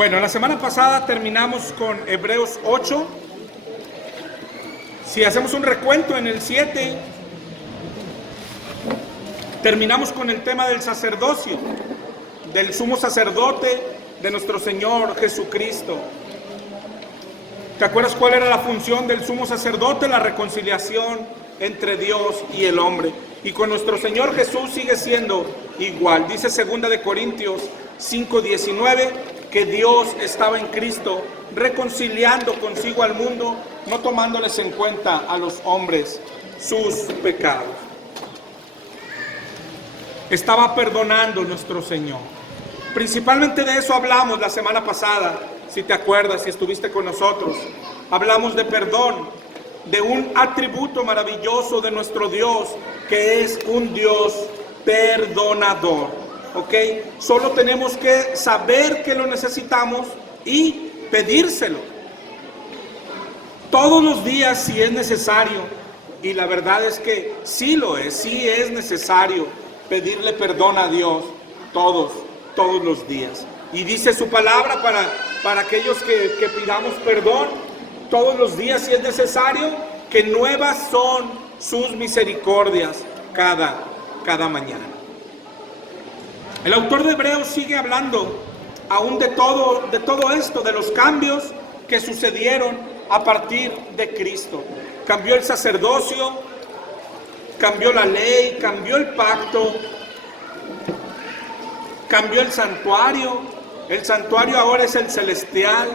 Bueno, la semana pasada terminamos con Hebreos 8. Si hacemos un recuento en el 7, terminamos con el tema del sacerdocio, del sumo sacerdote de nuestro Señor Jesucristo. ¿Te acuerdas cuál era la función del sumo sacerdote? La reconciliación entre Dios y el hombre. Y con nuestro Señor Jesús sigue siendo igual. Dice 2 Corintios 5:19 que Dios estaba en Cristo reconciliando consigo al mundo, no tomándoles en cuenta a los hombres sus pecados. Estaba perdonando nuestro Señor. Principalmente de eso hablamos la semana pasada, si te acuerdas, si estuviste con nosotros. Hablamos de perdón, de un atributo maravilloso de nuestro Dios, que es un Dios perdonador. ¿Ok? Solo tenemos que saber que lo necesitamos y pedírselo. Todos los días si es necesario, y la verdad es que sí lo es, sí es necesario pedirle perdón a Dios todos los días. Y dice su palabra para aquellos que pidamos perdón todos los días si es necesario, que nuevas son sus misericordias cada mañana. El autor de Hebreos sigue hablando aún de todo esto, de los cambios que sucedieron a partir de Cristo. Cambió el sacerdocio, cambió la ley, cambió el pacto, cambió el santuario ahora es el celestial,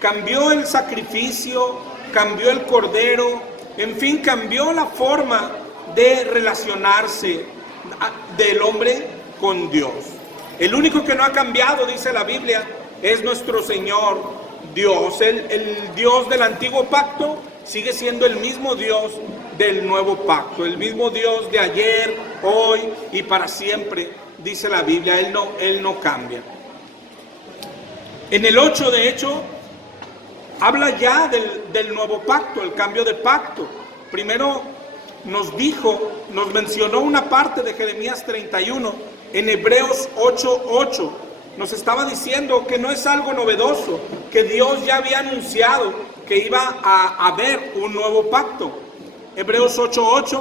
cambió el sacrificio, cambió el cordero, en fin, cambió la forma de relacionarse del hombre con Dios. El único que no ha cambiado, dice la Biblia, es nuestro Señor Dios. El Dios del antiguo pacto sigue siendo el mismo Dios del nuevo pacto, el mismo Dios de ayer, hoy y para siempre, dice la Biblia. Él no cambia. En el 8, de hecho, habla ya del nuevo pacto, el cambio de pacto. Primero nos mencionó una parte de Jeremías 31, en Hebreos 8:8. Nos estaba diciendo que no es algo novedoso, que Dios ya había anunciado que iba a haber un nuevo pacto. Hebreos 8:8,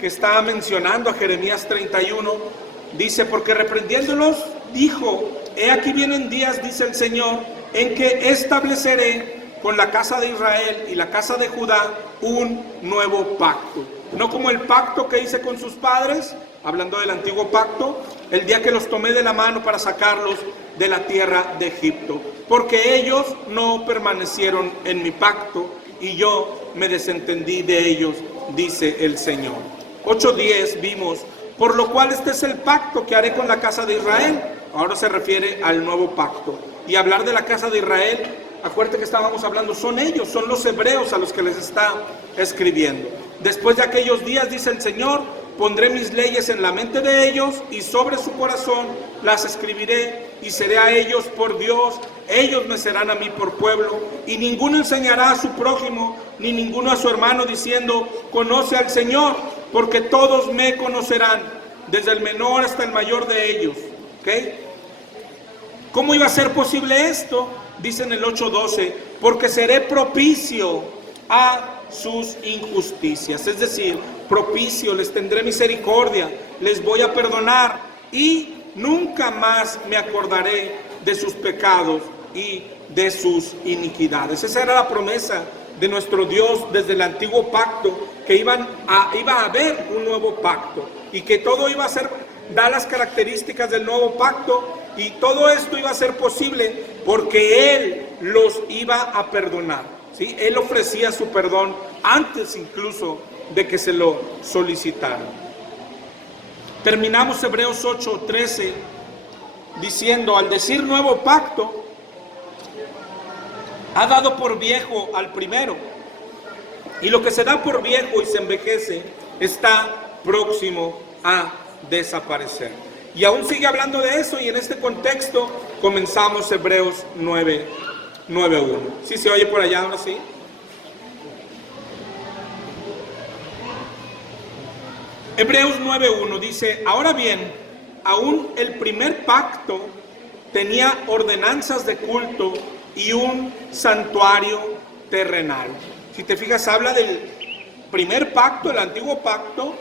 que está mencionando a Jeremías 31, dice: porque reprendiéndolos, dijo: he aquí vienen días, dice el Señor, en que estableceré con la casa de Israel y la casa de Judá un nuevo pacto. No como el pacto que hice con sus padres, hablando del antiguo pacto, el día que los tomé de la mano para sacarlos de la tierra de Egipto, porque ellos no permanecieron en mi pacto y yo me desentendí de ellos, dice el Señor. 8:10 vimos: por lo cual este es el pacto que haré con la casa de Israel. Ahora se refiere al nuevo pacto. Y hablar de la casa de Israel, acuérdate que estábamos hablando, son ellos, son los hebreos a los que les está escribiendo. Después de aquellos días, dice el Señor, pondré mis leyes en la mente de ellos y sobre su corazón las escribiré y seré a ellos por Dios, ellos me serán a mí por pueblo. Y ninguno enseñará a su prójimo, ni ninguno a su hermano diciendo: conoce al Señor, porque todos me conocerán, desde el menor hasta el mayor de ellos. ¿Okay? ¿Cómo iba a ser posible esto? Dice en el 8:12, porque seré propicio a sus injusticias, es decir, propicio, les tendré misericordia, les voy a perdonar y nunca más me acordaré de sus pecados y de sus iniquidades. Esa era la promesa de nuestro Dios desde el antiguo pacto, que iba a haber un nuevo pacto y que todo iba a ser, da las características del nuevo pacto, y todo esto iba a ser posible porque Él los iba a perdonar. ¿Sí? Él ofrecía su perdón antes incluso de que se lo solicitaran. Terminamos Hebreos 8:13 diciendo: al decir nuevo pacto, ha dado por viejo al primero, y lo que se da por viejo y se envejece está próximo a desaparecer. Y aún sigue hablando de eso, y en este contexto comenzamos Hebreos 9:1. ¿Sí se oye por allá ahora sí? Hebreos 9:1 dice: ahora bien, aún el primer pacto tenía ordenanzas de culto y un santuario terrenal. Si te fijas, habla del primer pacto, el antiguo pacto,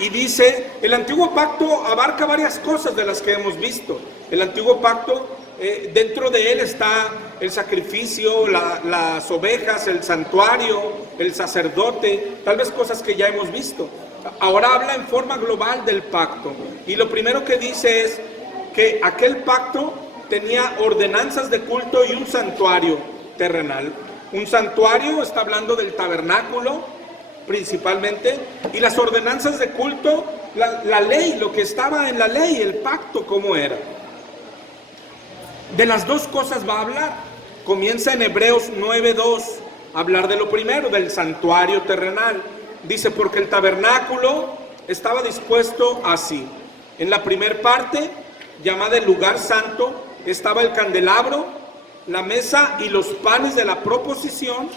y dice, el antiguo pacto abarca varias cosas de las que hemos visto. El antiguo pacto, dentro de él está el sacrificio, las ovejas, el santuario, el sacerdote, tal vez cosas que ya hemos visto. Ahora habla en forma global del pacto, y lo primero que dice es que aquel pacto tenía ordenanzas de culto y un santuario terrenal. Un santuario está hablando del tabernáculo principalmente, y las ordenanzas de culto, la ley, lo que estaba en la ley, el pacto, cómo era. De las dos cosas va a hablar. Comienza en Hebreos 9:2 a hablar de lo primero, del santuario terrenal. Dice, porque el tabernáculo estaba dispuesto así. En la primer parte, llamada el lugar santo, estaba el candelabro, la mesa y los panes de la proposición.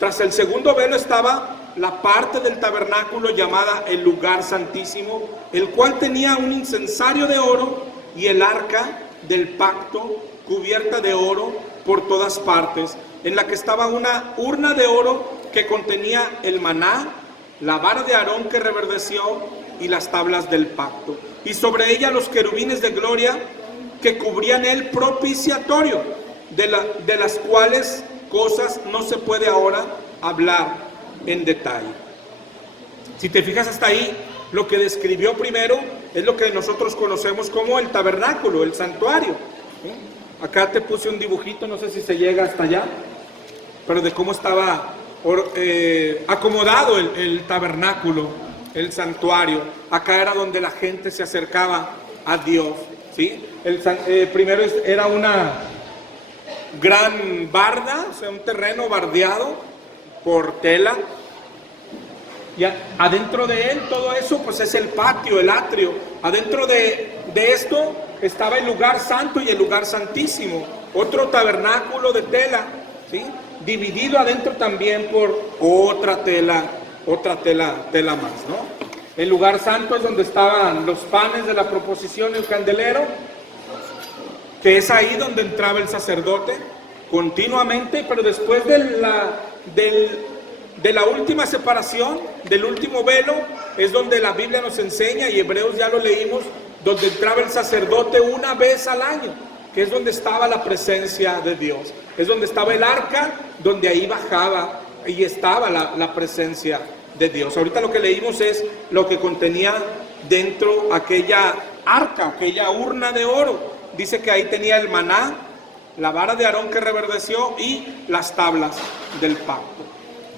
Tras el segundo velo estaba la parte del tabernáculo llamada el lugar santísimo, el cual tenía un incensario de oro y el arca del pacto cubierta de oro por todas partes, en la que estaba una urna de oro que contenía el maná, la vara de Aarón que reverdeció y las tablas del pacto, y sobre ella los querubines de gloria que cubrían el propiciatorio, de las cuales cosas no se puede ahora hablar en detalle. Si te fijas hasta ahí, lo que describió primero es lo que nosotros conocemos como el tabernáculo, el santuario. Acá te puse un dibujito, no sé si se llega hasta allá, pero de cómo estaba acomodado el tabernáculo, el santuario. Acá era donde la gente se acercaba a Dios, ¿sí? Primero era una gran barda, o sea, un terreno bardeado por tela, y adentro de él todo eso pues es el patio, el atrio. Adentro de esto estaba el lugar santo y el lugar santísimo, otro tabernáculo de tela, ¿sí? Dividido adentro también por otra tela más, ¿no? El lugar santo es donde estaban los panes de la proposición, el candelero, que es ahí donde entraba el sacerdote continuamente, pero después de la última separación, del último velo, es donde la Biblia nos enseña, y Hebreos ya lo leímos, donde entraba el sacerdote una vez al año, que es donde estaba la presencia de Dios, es donde estaba el arca, donde ahí bajaba y estaba la presencia de Dios. Ahorita lo que leímos es lo que contenía dentro aquella arca, aquella urna de oro. Dice que ahí tenía el maná, la vara de Aarón que reverdeció y las tablas del pacto.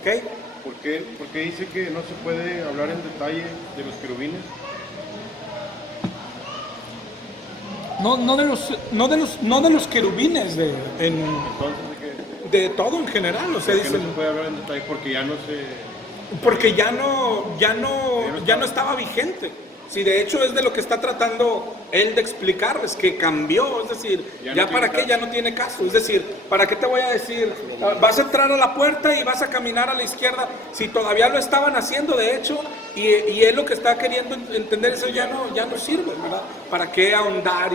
¿Okay? ¿Por qué dice que no se puede hablar en detalle de los querubines? No de los querubines, Entonces, de todo en general. O sea, ¿por qué dicen, no se puede hablar en detalle? Porque ya no estaba vigente. Sí, de hecho es de lo que está tratando él de explicarles, que cambió, es decir, ya para qué, ya no tiene caso. Es decir, ¿para qué te voy a decir? Vas a entrar a la puerta y vas a caminar a la izquierda, si todavía lo estaban haciendo, de hecho, y él lo que está queriendo entender, eso ya no sirve, ¿verdad? ¿Para qué ahondar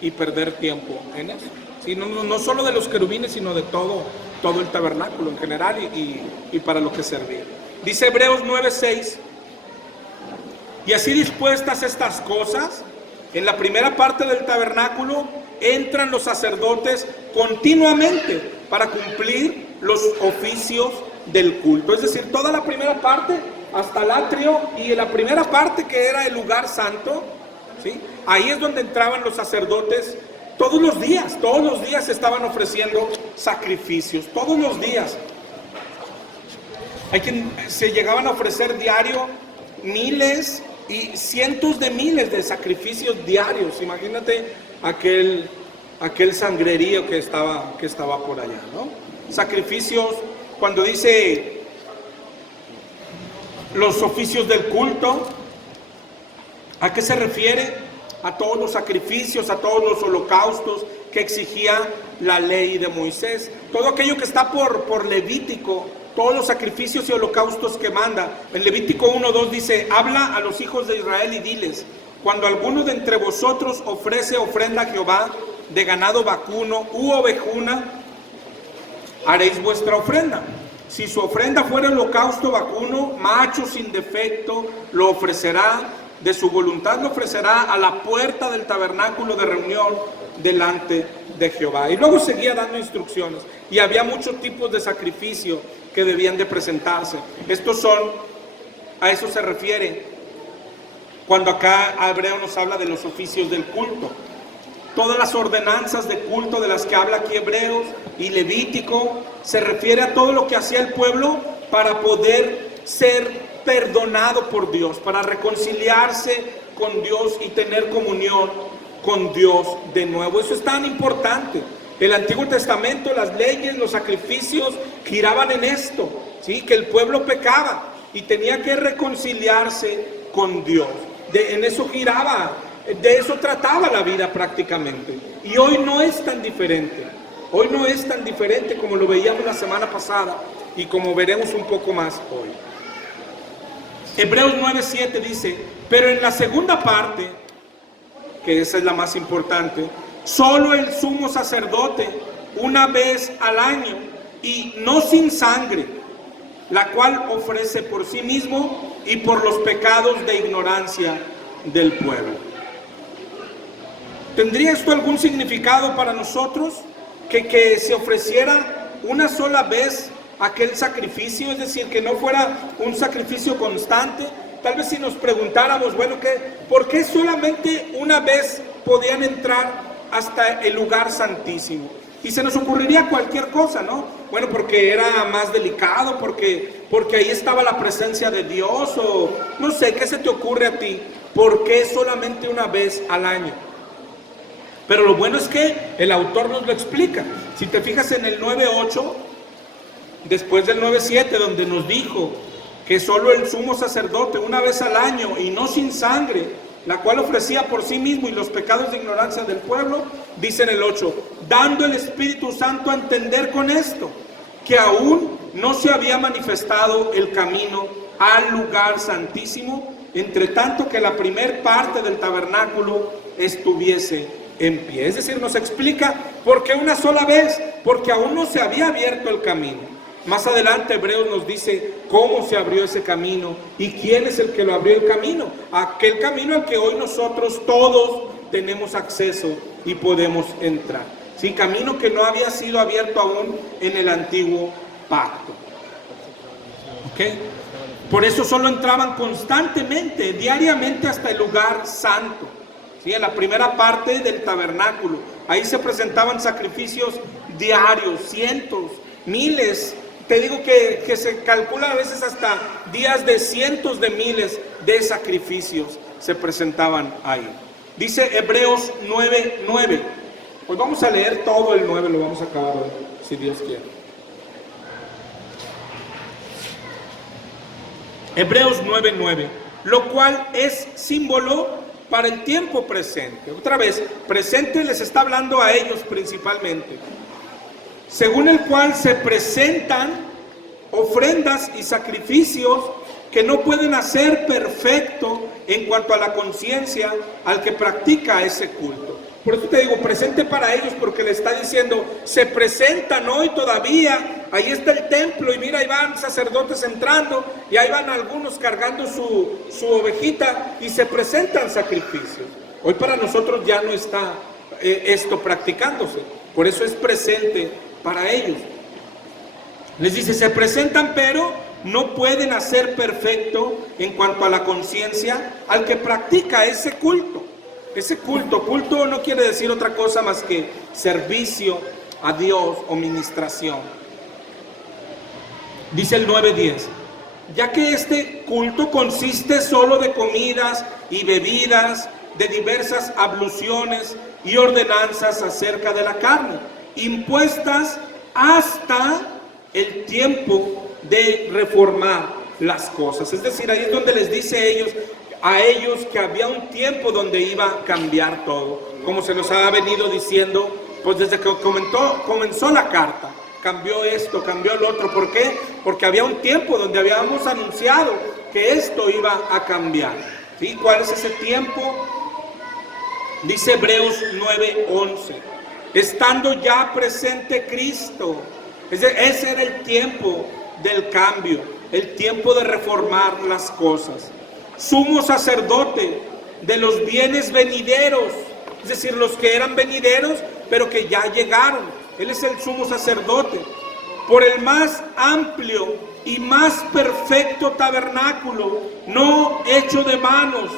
y perder tiempo en eso? Sí, no solo de los querubines, sino de todo el tabernáculo en general y para lo que servía. Dice Hebreos 9:6. Y así dispuestas estas cosas, en la primera parte del tabernáculo entran los sacerdotes continuamente para cumplir los oficios del culto. Es decir, toda la primera parte hasta el atrio, y en la primera parte que era el lugar santo, ¿sí? Ahí es donde entraban los sacerdotes todos los días estaban ofreciendo sacrificios, todos los días. Hay quien se llegaban a ofrecer diario miles y cientos de miles de sacrificios diarios. Imagínate aquel sangrerío que estaba por allá, ¿no? Sacrificios, cuando dice los oficios del culto, ¿a qué se refiere? A todos los sacrificios, a todos los holocaustos que exigía la ley de Moisés. Todo aquello que está por Levítico, todos los sacrificios y holocaustos que manda. En Levítico 1:2 dice, habla a los hijos de Israel y diles, cuando alguno de entre vosotros ofrece ofrenda a Jehová de ganado vacuno u ovejuna, haréis vuestra ofrenda. Si su ofrenda fuera holocausto vacuno, macho sin defecto, lo ofrecerá, de su voluntad lo ofrecerá a la puerta del tabernáculo de reunión delante de Jehová. Y luego seguía dando instrucciones, y había muchos tipos de sacrificio que debían de presentarse. A eso se refiere cuando acá Hebreo nos habla de los oficios del culto. Todas las ordenanzas de culto de las que habla aquí Hebreos y Levítico se refiere a todo lo que hacía el pueblo para poder ser perdonado por Dios, para reconciliarse con Dios y tener comunión con Dios de nuevo. Eso es tan importante. El Antiguo Testamento, las leyes, los sacrificios giraban en esto, ¿sí? Que el pueblo pecaba y tenía que reconciliarse con Dios. En eso giraba. De eso trataba la vida prácticamente. Y hoy no es tan diferente. Hoy no es tan diferente como lo veíamos la semana pasada y como veremos un poco más hoy. Hebreos 9:7 dice: pero en la segunda parte, que esa es la más importante, solo el sumo sacerdote una vez al año y no sin sangre, la cual ofrece por sí mismo y por los pecados de ignorancia del pueblo. ¿Tendría esto algún significado para nosotros? Que se ofreciera una sola vez aquel sacrificio, es decir, que no fuera un sacrificio constante. Tal vez si nos preguntáramos, bueno, ¿por qué solamente una vez podían entrar hasta el lugar santísimo? Y se nos ocurriría cualquier cosa, ¿no? Bueno, porque era más delicado, porque ahí estaba la presencia de Dios, o no sé, ¿qué se te ocurre a ti? ¿Por qué solamente una vez al año? Pero lo bueno es que el autor nos lo explica. Si te fijas en el 9:8, después del 9:7, donde nos dijo que solo el sumo sacerdote una vez al año y no sin sangre, la cual ofrecía por sí mismo y los pecados de ignorancia del pueblo, dice en el 8, dando el Espíritu Santo a entender con esto, que aún no se había manifestado el camino al lugar santísimo, entre tanto que la primer parte del tabernáculo estuviese en pie. Es decir, nos explica por qué una sola vez, porque aún no se había abierto el camino. Más adelante Hebreos nos dice cómo se abrió ese camino y quién es el que lo abrió el camino, aquel camino al que hoy nosotros todos tenemos acceso y podemos entrar. Sí, camino que no había sido abierto aún en el antiguo pacto. ¿Ok? Por eso solo entraban constantemente, diariamente hasta el lugar santo. ¿Sí? En la primera parte del tabernáculo, ahí se presentaban sacrificios diarios, cientos, miles. Te digo que se calcula a veces hasta días de cientos de miles de sacrificios se presentaban ahí. Dice Hebreos 9:9. Pues vamos a leer todo el 9, lo vamos a acabar hoy, si Dios quiere. Hebreos 9:9, lo cual es símbolo para el tiempo presente. Otra vez, presente les está hablando a ellos principalmente. Según el cual se presentan ofrendas y sacrificios que no pueden hacer perfecto en cuanto a la conciencia al que practica ese culto. Por eso te digo, presente para ellos, porque le está diciendo, se presentan hoy todavía, ahí está el templo y mira, ahí van sacerdotes entrando y ahí van algunos cargando su ovejita y se presentan sacrificios. Hoy para nosotros ya no está esto practicándose, por eso es presente para ellos. Les dice, se presentan pero no pueden hacer perfecto en cuanto a la conciencia al que practica ese culto. Ese culto no quiere decir otra cosa más que servicio a Dios o ministración. Dice el 9:10, ya que este culto consiste solo de comidas y bebidas, de diversas abluciones y ordenanzas acerca de la carne, impuestas hasta el tiempo de reformar las cosas. Es decir, ahí es donde les dice a ellos que había un tiempo donde iba a cambiar todo, como se nos ha venido diciendo pues desde que comenzó la carta. Cambió esto, cambió el otro. ¿Por qué? Porque había un tiempo donde habíamos anunciado que esto iba a cambiar. ¿Sí? ¿Cuál es ese tiempo? Dice Hebreos 9:11, estando ya presente Cristo. Ese era el tiempo del cambio, el tiempo de reformar las cosas. Sumo sacerdote de los bienes venideros, es decir, los que eran venideros, pero que ya llegaron. Él es el sumo sacerdote. Por el más amplio y más perfecto tabernáculo, no hecho de manos,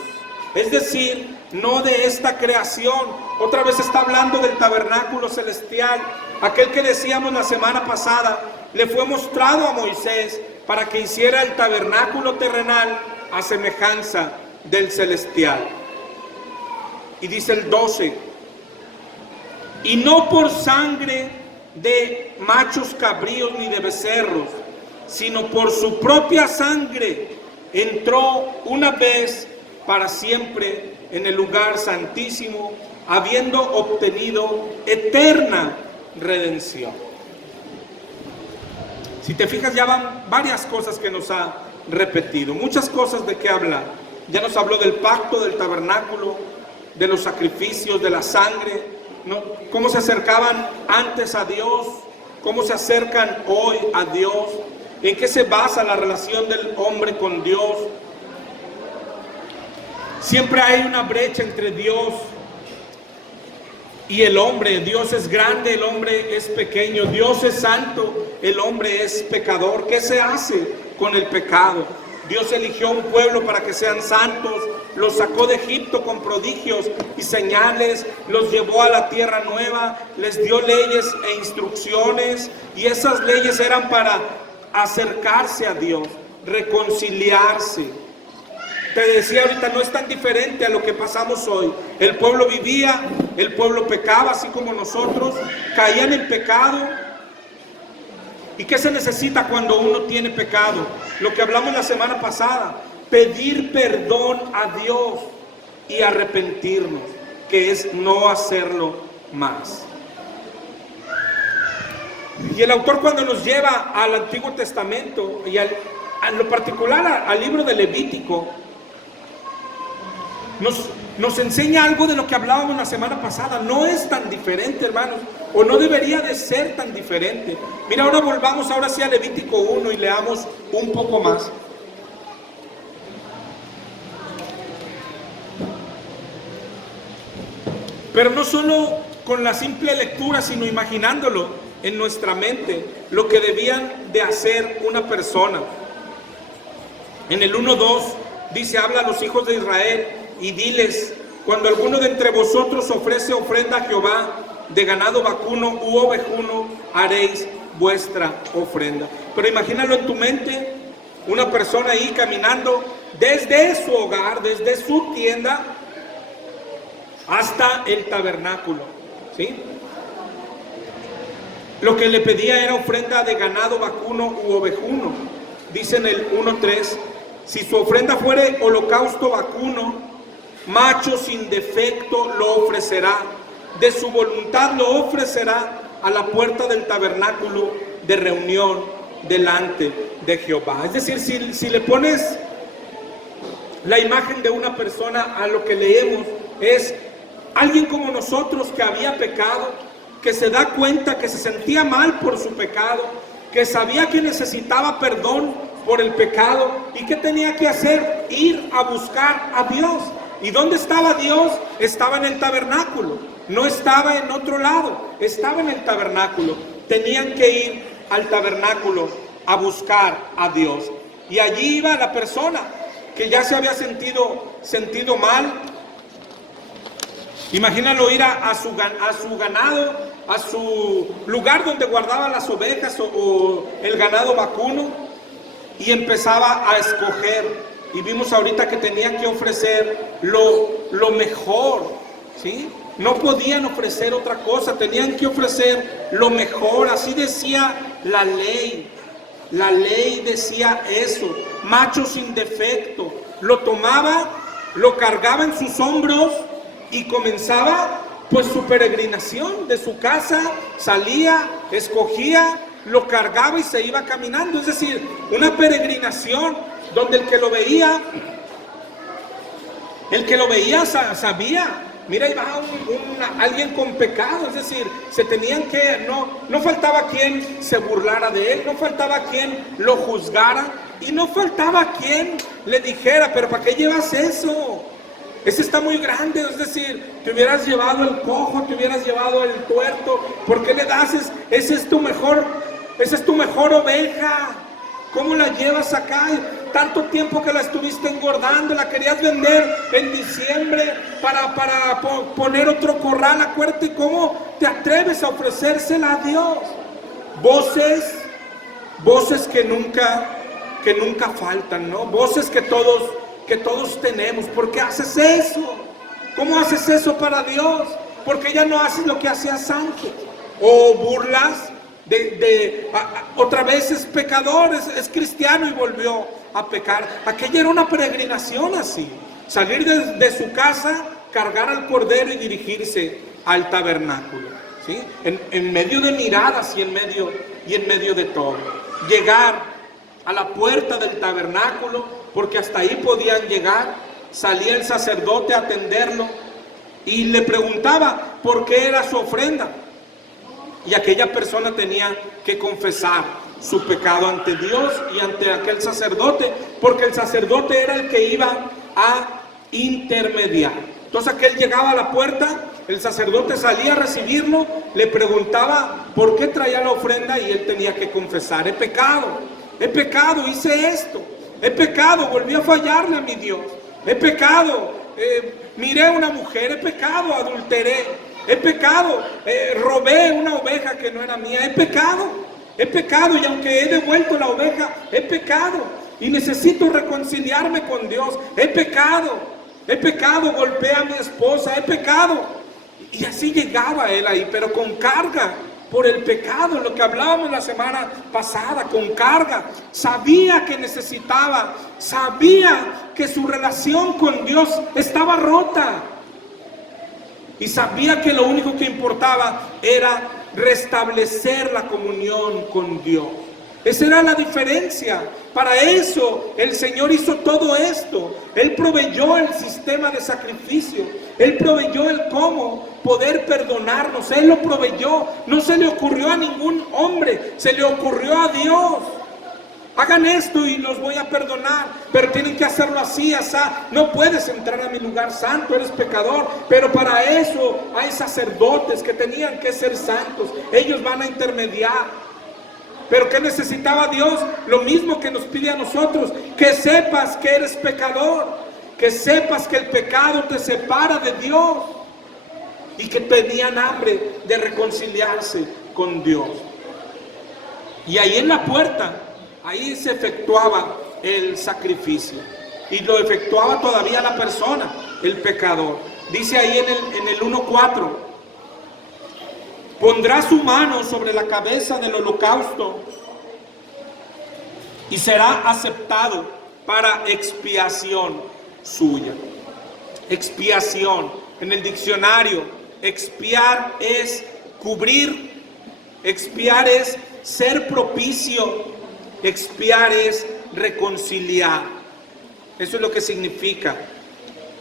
es decir, no de esta creación. Otra vez está hablando del tabernáculo celestial, aquel que decíamos la semana pasada, le fue mostrado a Moisés para que hiciera el tabernáculo terrenal a semejanza del celestial. Y dice el 12, y no por sangre de machos cabríos ni de becerros, sino por su propia sangre entró una vez para siempre en el lugar santísimo, habiendo obtenido eterna redención. Si te fijas, ya van varias cosas que nos ha repetido, muchas cosas de qué hablar. Ya nos habló del pacto, del tabernáculo, de los sacrificios, de la sangre, ¿no? Cómo se acercaban antes a Dios, cómo se acercan hoy a Dios, en qué se basa la relación del hombre con Dios. Siempre hay una brecha entre Dios y el hombre. Dios es grande, el hombre es pequeño. Dios es santo, el hombre es pecador. ¿Qué se hace con el pecado? Dios eligió un pueblo para que sean santos, los sacó de Egipto con prodigios y señales, los llevó a la tierra nueva, les dio leyes e instrucciones, y esas leyes eran para acercarse a Dios, reconciliarse. Te decía ahorita, no es tan diferente a lo que pasamos hoy. El pueblo vivía, el pueblo pecaba, así como nosotros, caían en pecado. ¿Y qué se necesita cuando uno tiene pecado? Lo que hablamos la semana pasada, pedir perdón a Dios y arrepentirnos, que es no hacerlo más. Y el autor, cuando nos lleva al Antiguo Testamento y a lo particular al libro de Levítico, nos enseña algo de lo que hablábamos la semana pasada. No es tan diferente, hermanos, o no debería de ser tan diferente. Mira, ahora volvamos ahora sí a Levítico 1 y leamos un poco más. Pero no solo con la simple lectura, sino imaginándolo en nuestra mente, lo que debían de hacer una persona. En el 1:2 dice, habla a los hijos de Israel y diles, cuando alguno de entre vosotros ofrece ofrenda a Jehová de ganado vacuno u ovejuno, haréis vuestra ofrenda. Pero imagínalo en tu mente, una persona ahí caminando desde su hogar, desde su tienda, hasta el tabernáculo, ¿sí? Lo que le pedía era ofrenda de ganado vacuno u ovejuno. Dice en el 1:3, si su ofrenda fuere holocausto vacuno, macho sin defecto lo ofrecerá, de su voluntad lo ofrecerá a la puerta del tabernáculo de reunión delante de Jehová. Es decir, si le pones la imagen de una persona a lo que leemos, es alguien como nosotros que había pecado, que se da cuenta que se sentía mal por su pecado, que sabía que necesitaba perdón por el pecado, y ¿qué tenía que hacer? Ir a buscar a Dios. ¿Y dónde estaba Dios? Estaba en el tabernáculo, no estaba en otro lado, estaba en el tabernáculo. Tenían que ir al tabernáculo a buscar a Dios, y allí iba la persona que ya se había sentido mal. Imagínalo ir a su ganado, a su lugar donde guardaba las ovejas o el ganado vacuno, y empezaba a escoger. Y vimos ahorita que tenían que ofrecer lo mejor, ¿sí? No podían ofrecer otra cosa, tenían que ofrecer lo mejor. Así decía la ley. La ley decía eso, macho sin defecto. Lo tomaba, lo cargaba en sus hombros y comenzaba pues su peregrinación de su casa, salía, escogía, lo cargaba y se iba caminando. Es decir, una peregrinación donde el que lo veía El que lo veía sabía. Mira, ahí va alguien con pecado, es decir, se tenían que, no faltaba quien se burlara de él, no faltaba quien lo juzgara y no faltaba quien le dijera, pero ¿para qué llevas eso? Ese está muy grande, es decir, te hubieras llevado el cojo, te hubieras llevado el tuerto, ¿por qué le das? Esa es tu mejor oveja. ¿Cómo la llevas acá? Tanto tiempo que la estuviste engordando, la querías vender en diciembre para poner otro corral. Acuérdate cómo te atreves a ofrecérsela a Dios. Voces que nunca faltan, ¿no? Voces que todos tenemos. ¿Por qué haces eso? ¿Cómo haces eso para Dios? ¿Por qué ya no haces lo que hacías antes? ¿O burlas? Otra vez es pecador, es cristiano y volvió a pecar. Aquella era una peregrinación así, salir de su casa, cargar al cordero y dirigirse al tabernáculo, ¿sí? En medio de miradas y en medio de todo, llegar a la puerta del tabernáculo, porque hasta ahí podían llegar. Salía el sacerdote a atenderlo y le preguntaba por qué era su ofrenda. Y aquella persona tenía que confesar su pecado ante Dios y ante aquel sacerdote, porque el sacerdote era el que iba a intermediar. Entonces aquel llegaba a la puerta, el sacerdote salía a recibirlo, le preguntaba por qué traía la ofrenda y él tenía que confesar: he pecado, hice esto, he pecado, volví a fallarle a mi Dios, he pecado, miré a una mujer, he pecado, adulteré, he pecado, robé una oveja que no era mía, he pecado y aunque he devuelto la oveja, he pecado y necesito reconciliarme con Dios, he pecado, golpeé a mi esposa, he pecado. Y así llegaba él ahí, pero con carga por el pecado, lo que hablábamos la semana pasada, con carga. Sabía que necesitaba, sabía que su relación con Dios estaba rota. Y sabía que lo único que importaba era restablecer la comunión con Dios. Esa era la diferencia. Para eso el Señor hizo todo esto. Él proveyó el sistema de sacrificio. Él proveyó el cómo poder perdonarnos. Él lo proveyó. No se le ocurrió a ningún hombre, se le ocurrió a Dios. Hagan esto y los voy a perdonar, pero tienen que hacerlo así, así. No puedes entrar a mi lugar santo, eres pecador. Pero para eso hay sacerdotes que tenían que ser santos. Ellos van a intermediar. Pero ¿qué necesitaba Dios? Lo mismo que nos pide a nosotros: que sepas que eres pecador, que sepas que el pecado te separa de Dios, y que tenían hambre de reconciliarse con Dios. Y ahí en la puerta, ahí se efectuaba el sacrificio, y lo efectuaba todavía la persona, el pecador. Dice ahí en el 1:4: pondrá su mano sobre la cabeza del holocausto y será aceptado para expiación suya. Expiación, en el diccionario, expiar es cubrir, expiar es ser propicio, expiar es reconciliar. Eso es lo que significa.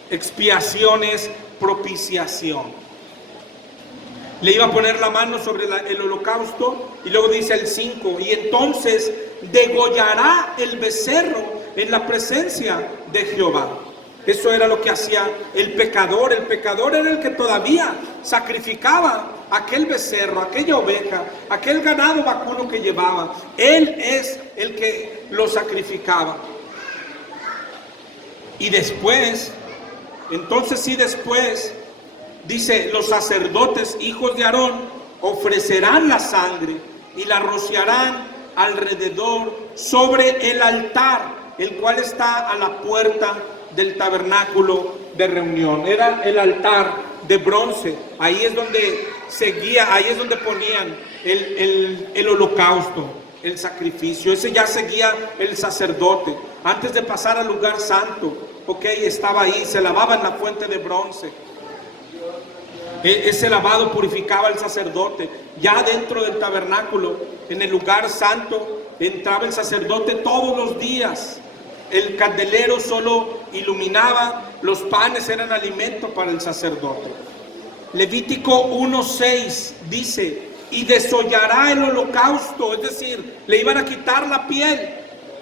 Expiación es propiciación. Le iba a poner la mano sobre el holocausto, y luego dice el 5: y entonces degollará el becerro en la presencia de Jehová. Eso era lo que hacía el pecador. El pecador era el que todavía sacrificaba aquel becerro, aquella oveja, aquel ganado vacuno que llevaba. Él es el que lo sacrificaba. Y después, entonces sí, después dice: los sacerdotes, hijos de Aarón, ofrecerán la sangre y la rociarán alrededor sobre el altar, el cual está a la puerta del tabernáculo de reunión. Era el altar de bronce. Ahí es donde seguía, ahí es donde ponían el holocausto, el sacrificio. Ese ya seguía el sacerdote antes de pasar al lugar santo. Estaba ahí, se lavaba en la fuente de bronce. Ese lavado purificaba al sacerdote. Ya dentro del tabernáculo, en el lugar santo, entraba el sacerdote todos los días. El candelero solo iluminaba Los panes eran alimento para el sacerdote. Levítico 1:6 dice: y desollará el holocausto, es decir, le iban a quitar la piel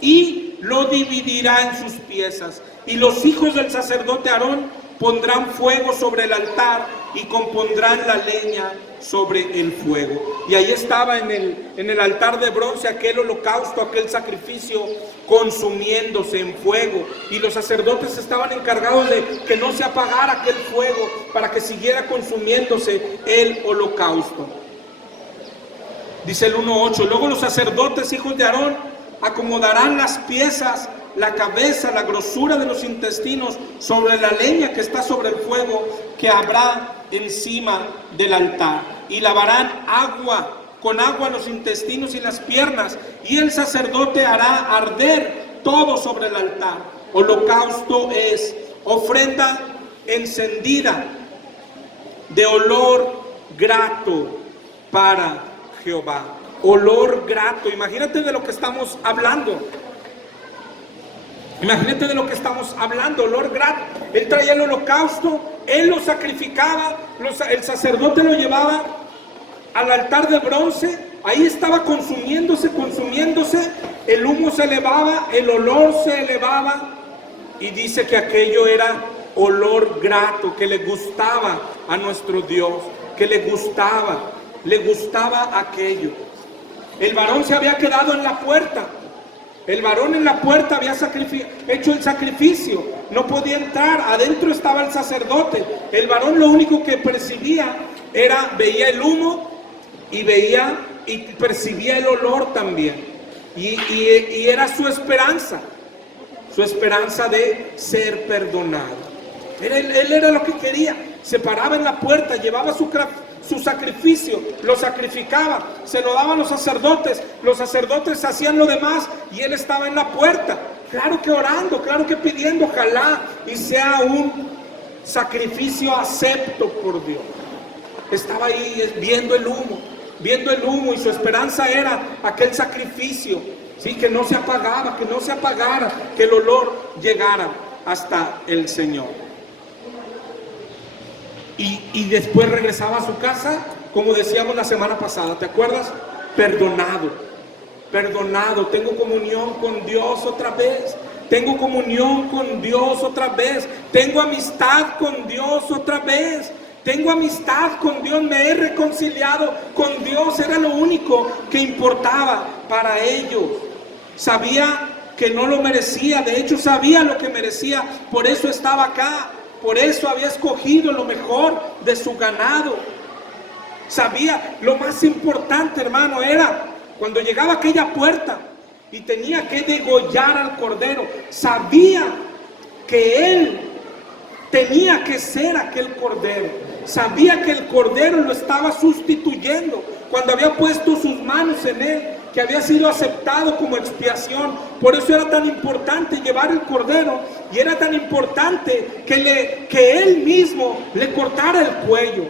y lo dividirá en sus piezas. Y los hijos del sacerdote Aarón pondrán fuego sobre el altar y compondrán la leña sobre el fuego. Y ahí estaba en el altar de bronce aquel holocausto, aquel sacrificio consumiéndose en fuego. Y los sacerdotes estaban encargados de que no se apagara aquel fuego para que siguiera consumiéndose el holocausto. Dice el 1:8: luego los sacerdotes, hijos de Aarón, acomodarán las piezas, la cabeza, la grosura de los intestinos sobre la leña que está sobre el fuego que habrá encima del altar, y lavarán con agua los intestinos y las piernas, y el sacerdote hará arder todo sobre el altar. Holocausto es ofrenda encendida de olor grato para Jehová. Olor grato. Imagínate de lo que estamos hablando. Imagínate de lo que estamos hablando, olor grato. Él traía el holocausto, él lo sacrificaba, el sacerdote lo llevaba al altar de bronce, ahí estaba consumiéndose, el humo se elevaba, el olor se elevaba, y dice que aquello era olor grato, que le gustaba a nuestro Dios, que le gustaba aquello. El varón se había quedado en la puerta. El varón en la puerta había hecho el sacrificio, no podía entrar, adentro estaba el sacerdote. El varón lo único que percibía veía el humo y percibía el olor también. Y era su esperanza de ser perdonado. Él era lo que quería, se paraba en la puerta, llevaba su sacrificio, lo sacrificaba, se lo daban los sacerdotes hacían lo demás y él estaba en la puerta, claro que orando, claro que pidiendo, ojalá y sea un sacrificio acepto por Dios. Estaba ahí viendo el humo y su esperanza era aquel sacrificio, ¿sí? Que no se apagara, que el olor llegara hasta el Señor. Y después regresaba a su casa, como decíamos la semana pasada, ¿te acuerdas? Perdonado, tengo comunión con Dios otra vez, tengo amistad con Dios otra vez, me he reconciliado con Dios, era lo único que importaba para ellos. Sabía que no lo merecía, de hecho sabía lo que merecía, por eso estaba acá. Por eso había escogido lo mejor de su ganado. Sabía, lo más importante, hermano, era cuando llegaba a aquella puerta y tenía que degollar al cordero. Sabía que él tenía que ser aquel cordero. Sabía que el cordero lo estaba sustituyendo cuando había puesto sus manos en él, que había sido aceptado como expiación. Por eso era tan importante llevar el cordero, y era tan importante que él mismo le cortara el cuello,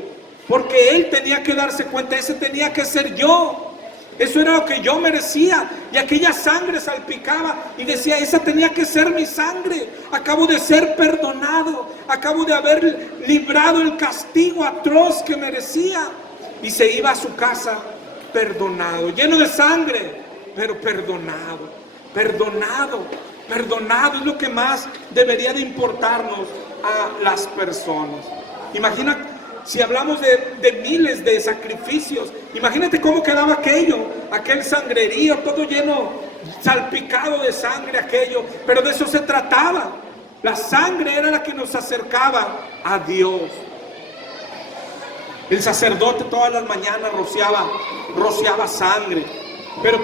porque él tenía que darse cuenta, ese tenía que ser yo, eso era lo que yo merecía, y aquella sangre salpicaba y decía, esa tenía que ser mi sangre, acabo de ser perdonado, acabo de haber librado el castigo atroz que merecía. Y se iba a su casa perdonado, lleno de sangre, pero perdonado es lo que más debería de importarnos a las personas. Imagina, si hablamos de miles de sacrificios, imagínate cómo quedaba aquel sangrerío, todo lleno, salpicado de sangre aquello, pero de eso se trataba. La sangre era la que nos acercaba a Dios. El sacerdote todas las mañanas rociaba sangre. Pero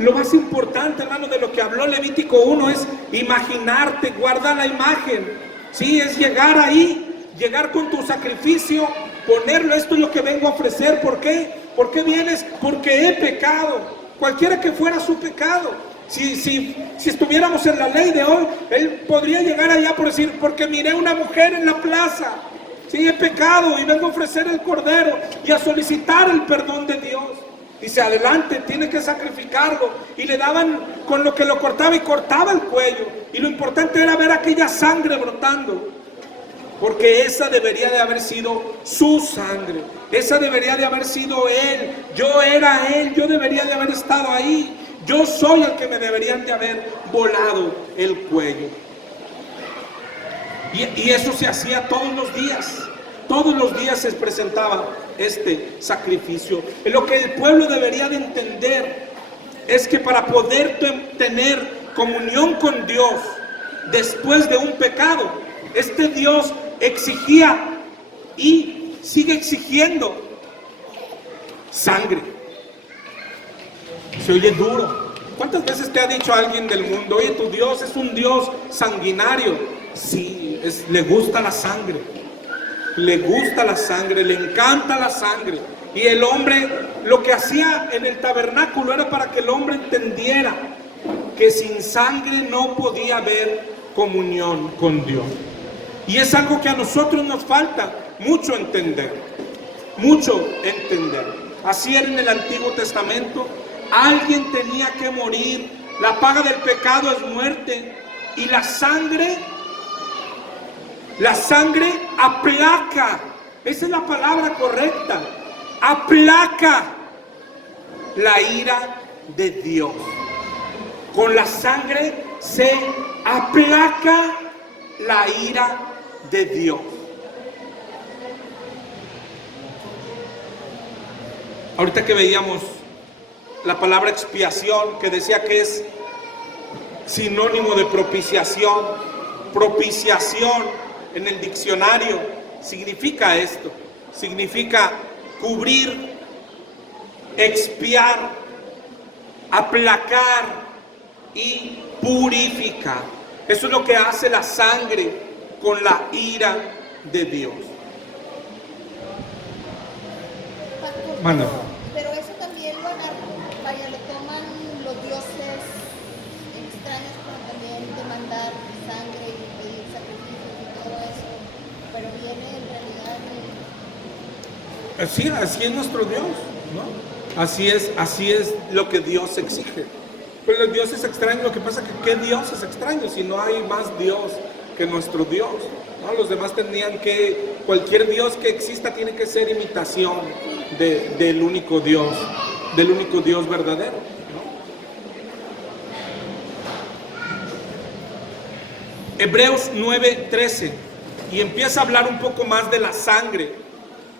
lo más importante, hermano, de lo que habló Levítico 1 es imaginarte, guarda la imagen. Sí, es llegar ahí, llegar con tu sacrificio, ponerlo, esto es lo que vengo a ofrecer. ¿Por qué? ¿Por qué vienes? Porque he pecado, cualquiera que fuera su pecado. Si estuviéramos en la ley de hoy, él podría llegar allá por decir, porque miré una mujer en la plaza. Sí, he pecado y vengo a ofrecer el cordero y a solicitar el perdón de Dios. Dice, adelante, tiene que sacrificarlo. Y le daban con lo que lo cortaba y cortaba el cuello. Y lo importante era ver aquella sangre brotando. Porque esa debería de haber sido su sangre. Esa debería de haber sido él. Yo era él, yo debería de haber estado ahí. Yo soy el que me deberían de haber volado el cuello. Y eso se hacía todos los días. Todos los días se presentaba este sacrificio. Lo que el pueblo debería de entender es que para poder tener comunión con Dios después de un pecado, este Dios exigía y sigue exigiendo sangre. Se oye duro. ¿Cuántas veces te ha dicho alguien del mundo, oye, tu Dios es un Dios sanguinario? Sí, le gusta la sangre. Le gusta la sangre, le encanta la sangre. Y el hombre, lo que hacía en el tabernáculo era para que el hombre entendiera que sin sangre no podía haber comunión con Dios. Y es algo que a nosotros nos falta mucho entender. Mucho entender. Así era en el Antiguo Testamento. Alguien tenía que morir. La paga del pecado es muerte. Y la sangre aplaca. Esa es la palabra correcta. Aplaca la ira de Dios. Con la sangre se aplaca la ira de Dios. Ahorita que veíamos la palabra expiación, que decía que es sinónimo de propiciación. Propiciación en el diccionario significa esto. Significa cubrir, expiar, aplacar y purificar. Eso es lo que hace la sangre con la ira de Dios. Pastor, pero eso también lo toman los dioses extraños, como también demandar sangre y pedir sacrificios y todo eso, pero viene en realidad Así es nuestro Dios, ¿no? Así es lo que Dios exige. Pero los dioses extraños, lo que pasa es que ¿qué Dios es extraño si no hay más Dios que nuestro Dios? ¿No? Los demás tenían que, cualquier Dios que exista tiene que ser imitación del único Dios verdadero, ¿no? Hebreos 9:13, y empieza a hablar un poco más de la sangre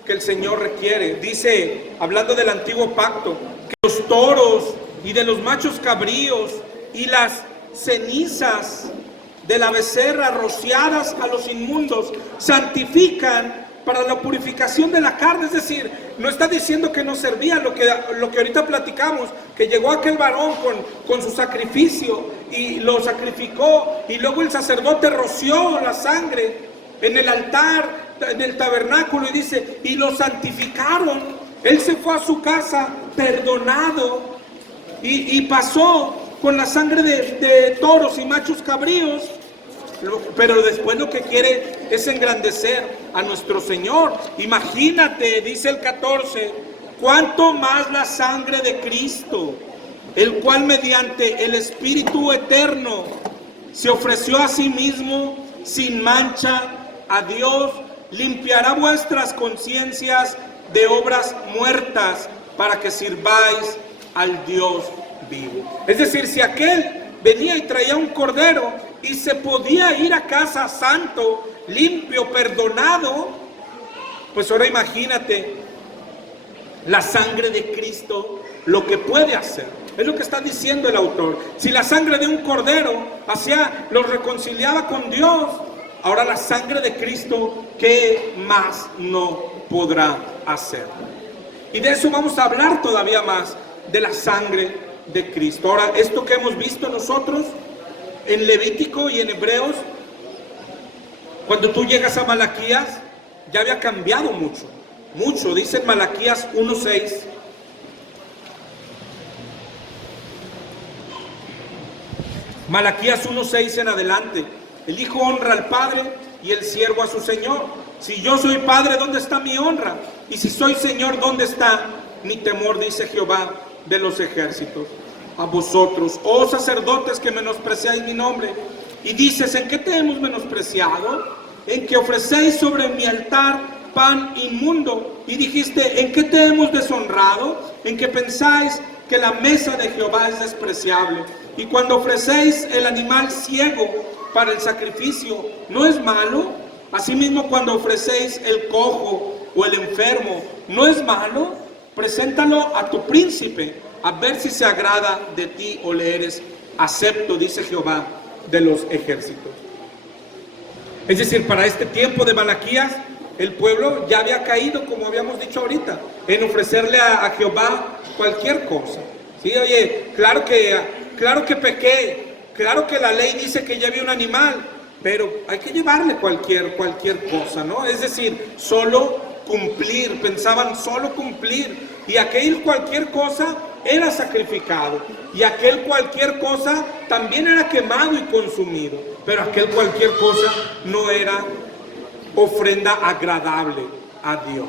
que el Señor requiere. Dice, hablando del antiguo pacto, que los toros y de los machos cabríos y las cenizas de la becerra rociadas a los inmundos santifican para la purificación de la carne. Es decir, no está diciendo que no servía lo que ahorita platicamos, que llegó aquel varón con su sacrificio y lo sacrificó, y luego el sacerdote roció la sangre en el altar, en el tabernáculo, y dice, y lo santificaron. Él se fue a su casa perdonado y pasó con la sangre de toros y machos cabríos. Pero después lo que quiere es engrandecer a nuestro Señor. Imagínate, dice el 14, cuánto más la sangre de Cristo, el cual mediante el Espíritu eterno se ofreció a sí mismo sin mancha a Dios, limpiará vuestras conciencias de obras muertas para que sirváis al Dios vivo. Es decir, si aquel venía y traía un cordero y se podía ir a casa santo, limpio, perdonado, pues ahora imagínate la sangre de Cristo, lo que puede hacer. Es lo que está diciendo el autor. Si la sangre de un cordero los reconciliaba con Dios, ahora la sangre de Cristo, ¿qué más no podrá hacer? Y de eso vamos a hablar todavía más, de la sangre de Cristo. Ahora, esto que hemos visto nosotros en Levítico y en Hebreos, cuando tú llegas a Malaquías, ya había cambiado mucho. Dice en Malaquías 1:6. Malaquías 1:6 en adelante. El hijo honra al padre y el siervo a su señor. Si yo soy padre, ¿dónde está mi honra? Y si soy señor, ¿dónde está ni temor, dice Jehová de los ejércitos. A vosotros, oh sacerdotes que menospreciáis mi nombre. Y dices, ¿en qué te hemos menospreciado? En que ofrecéis sobre mi altar pan inmundo. Y dijiste, ¿en qué te hemos deshonrado? En que pensáis que la mesa de Jehová es despreciable. Y cuando ofrecéis el animal ciego para el sacrificio, ¿no es malo? Asimismo, cuando ofrecéis el cojo o el enfermo, ¿no es malo? Preséntalo a tu príncipe, a ver si se agrada de ti o le eres acepto, dice Jehová de los ejércitos. Es decir, para este tiempo de Malaquías, el pueblo ya había caído, como habíamos dicho ahorita, en ofrecerle a Jehová cualquier cosa. ¿Sí? Oye, claro que pequé, claro que la ley dice que lleve un animal, pero hay que llevarle cualquier cosa, ¿no? Es decir, solo cumplir, pensaban solo cumplir, y aquel cualquier cosa era sacrificado, y aquel cualquier cosa también era quemado y consumido, pero aquel cualquier cosa no era ofrenda agradable a Dios.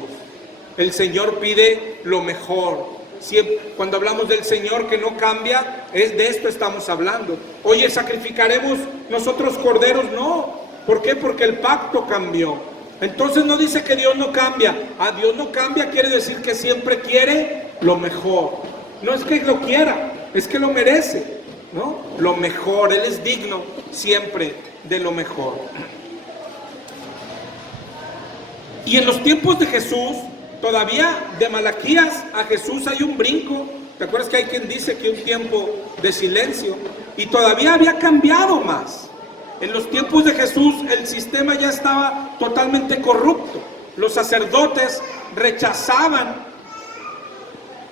El Señor pide lo mejor. Siempre, cuando hablamos del Señor que no cambia, es de esto estamos hablando. Oye, ¿sacrificaremos nosotros corderos? No. ¿Por qué? Porque el pacto cambió. Entonces no dice que Dios no cambia. A Dios no cambia quiere decir que siempre quiere lo mejor. No es que lo quiera, es que lo merece, ¿no? Lo mejor, Él es digno siempre de lo mejor. Y en los tiempos de Jesús, todavía de Malaquías a Jesús hay un brinco. ¿Te acuerdas que hay quien dice que un tiempo de silencio? Y todavía había cambiado más. En los tiempos de Jesús el sistema ya estaba totalmente corrupto. Los sacerdotes rechazaban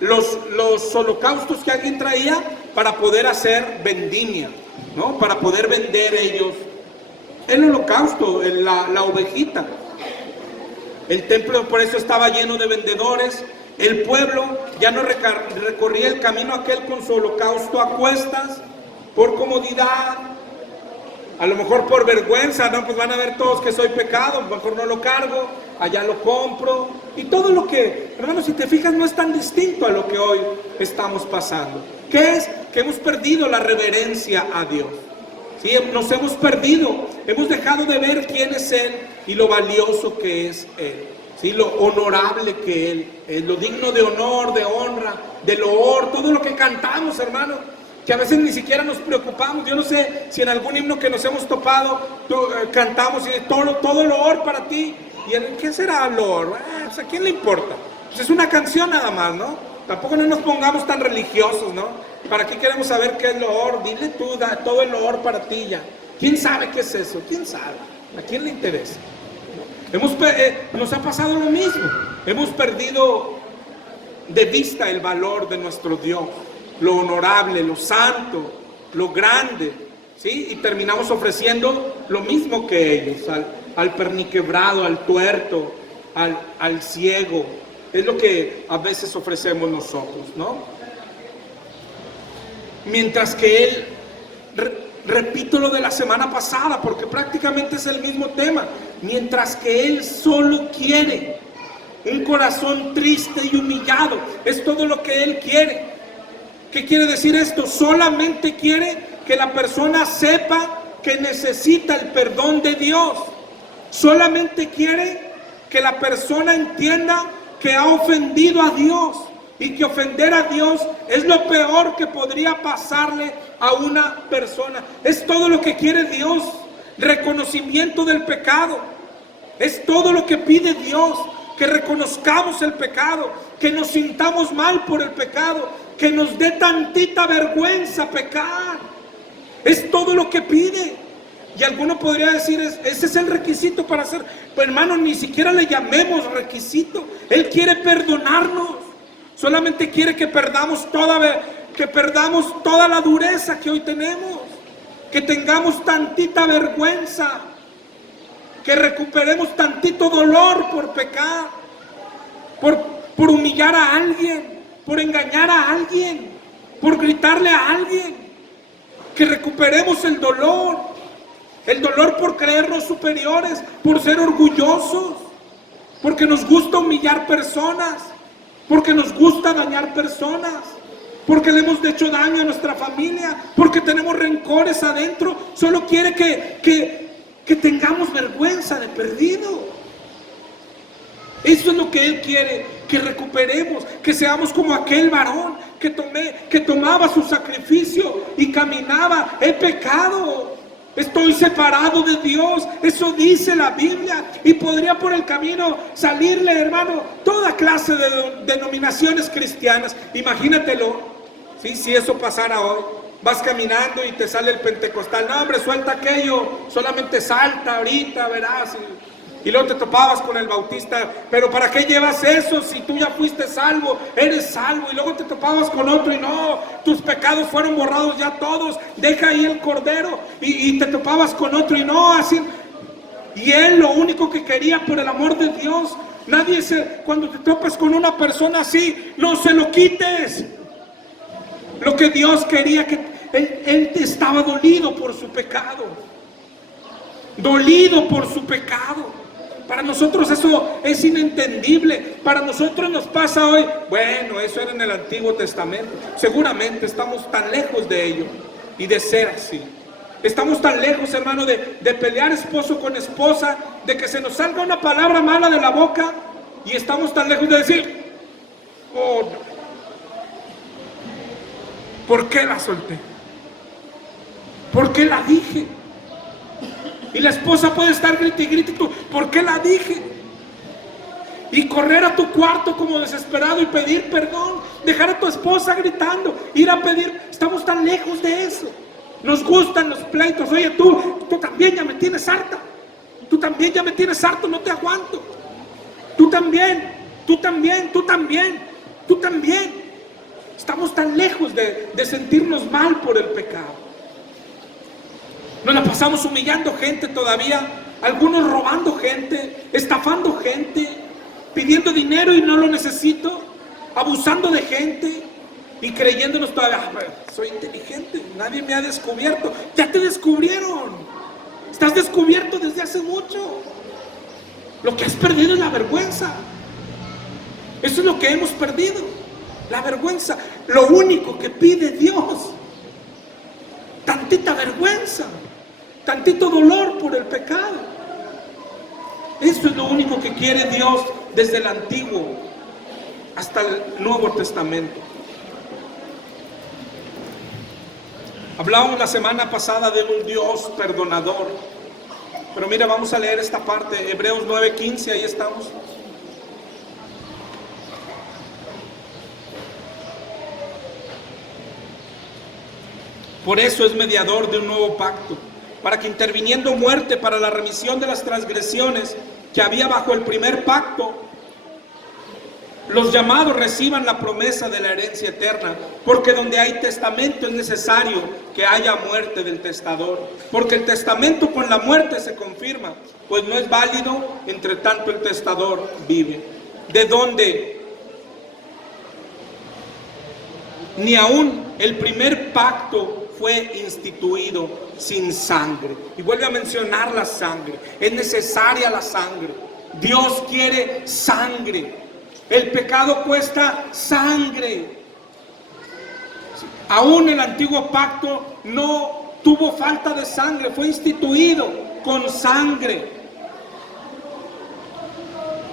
los holocaustos que alguien traía para poder hacer vendimia, ¿no? Para poder vender ellos el holocausto, la ovejita. El templo por eso estaba lleno de vendedores. El pueblo ya no recorría el camino aquel con su holocausto a cuestas, por comodidad, a lo mejor por vergüenza, no, pues van a ver todos que soy pecado, mejor no lo cargo, allá lo compro. Y todo lo que, hermanos, si te fijas, no es tan distinto a lo que hoy estamos pasando. ¿Qué es? Que hemos perdido la reverencia a Dios. ¿Sí? Nos hemos perdido, hemos dejado de ver quién es Él y lo valioso que es Él, ¿sí? Lo honorable que Él es, lo digno de honor, de honra, de loor, todo lo que cantamos, hermano, que a veces ni siquiera nos preocupamos. Yo no sé si en algún himno que nos hemos topado cantamos y todo loor para ti. ¿Y qué será loor? ¿A quién le importa? Pues es una canción nada más, ¿no? Tampoco no nos pongamos tan religiosos, ¿no? ¿Para qué queremos saber qué es loor? Dile tú, da todo el loor para ti ya. ¿Quién sabe qué es eso? ¿Quién sabe? ¿A quién le interesa? Nos ha pasado lo mismo. Hemos perdido de vista el valor de nuestro Dios, lo honorable, lo santo, lo grande, ¿sí? Y terminamos ofreciendo lo mismo que ellos, al perniquebrado, al tuerto, al ciego. Es lo que a veces ofrecemos nosotros, ¿no? Mientras que Él, repito lo de la semana pasada, porque prácticamente es el mismo tema, mientras que Él solo quiere un corazón triste y humillado, es todo lo que Él quiere. ¿Qué quiere decir esto? Solamente quiere que la persona sepa que necesita el perdón de Dios. Solamente quiere que la persona entienda que ha ofendido a Dios y que ofender a Dios es lo peor que podría pasarle a una persona. Es todo lo que quiere Dios, reconocimiento del pecado. Es todo lo que pide Dios, que reconozcamos el pecado, que nos sintamos mal por el pecado, que nos dé tantita vergüenza pecar. Es todo lo que pide. Y alguno podría decir, ese es el requisito para hacer. Pero hermano, ni siquiera le llamemos requisito. Él quiere perdonarnos. Solamente quiere que perdamos toda la dureza que hoy tenemos. Que tengamos tantita vergüenza. Que recuperemos tantito dolor por pecar. Por humillar a alguien. Por engañar a alguien. Por gritarle a alguien. Que recuperemos el dolor. El dolor por creernos superiores, por ser orgullosos, porque nos gusta humillar personas. porque nos gusta dañar personas, porque le hemos hecho daño a nuestra familia, porque tenemos rencores adentro. Solo quiere que tengamos vergüenza de perdido. Eso es lo que Él quiere, que recuperemos, que seamos como aquel varón que tomaba su sacrificio y caminaba. He pecado, estoy separado de Dios, eso dice la Biblia, y podría por el camino salirle, hermano, toda clase de denominaciones cristianas. Imagínatelo, ¿sí? Si eso pasara hoy. Vas caminando y te sale el pentecostal. No, hombre, suelta aquello, solamente salta ahorita, verás. Y luego te topabas con el bautista. Pero ¿para qué llevas eso si tú ya fuiste salvo? Eres salvo. Y luego te topabas con otro y no, tus pecados fueron borrados ya todos. Deja ahí el cordero. Y te topabas con otro y no, así. Y él lo único que quería, por el amor de Dios, cuando te topas con una persona así, no se lo quites. Lo que Dios quería, que él estaba dolido por su pecado. Dolido por su pecado. Para nosotros eso es inentendible. Para nosotros nos pasa hoy, bueno, eso era en el Antiguo Testamento. Seguramente estamos tan lejos de ello y de ser así. Estamos tan lejos, hermano, de pelear esposo con esposa, de que se nos salga una palabra mala de la boca, y estamos tan lejos de decir, oh, ¿por qué la solté? ¿Por qué la dije? Y la esposa puede estar grite y grite, tú, ¿por qué la dije? Y correr a tu cuarto como desesperado y pedir perdón, dejar a tu esposa gritando, ir a pedir. Estamos tan lejos de eso. Nos gustan los pleitos. Oye, tú también ya me tienes harta. Tú también ya me tienes harto, no te aguanto. Tú también. Estamos tan lejos de sentirnos mal por el pecado. Nos la pasamos humillando gente todavía, algunos robando gente, estafando gente, pidiendo dinero y no lo necesito, abusando de gente y creyéndonos todavía, soy inteligente, nadie me ha descubierto. Ya te descubrieron, estás descubierto desde hace mucho. Lo que has perdido es la vergüenza. Eso es lo que hemos perdido, la vergüenza. Lo único que pide Dios, tantita vergüenza, tantito dolor por el pecado. Eso es lo único que quiere Dios desde el Antiguo hasta el Nuevo Testamento. Hablábamos la semana pasada de un Dios perdonador, pero mira, vamos a leer esta parte, Hebreos 9:15, ahí estamos. Por eso es mediador de un nuevo pacto, para que interviniendo muerte para la remisión de las transgresiones que había bajo el primer pacto, los llamados reciban la promesa de la herencia eterna. Porque donde hay testamento es necesario que haya muerte del testador, porque el testamento con la muerte se confirma, pues no es válido entre tanto el testador vive. De donde ni aún el primer pacto fue instituido sin sangre. Y vuelve a mencionar la sangre. Es necesaria la sangre. Dios quiere sangre. El pecado cuesta sangre. Aún el antiguo pacto no tuvo falta de sangre. Fue instituido con sangre.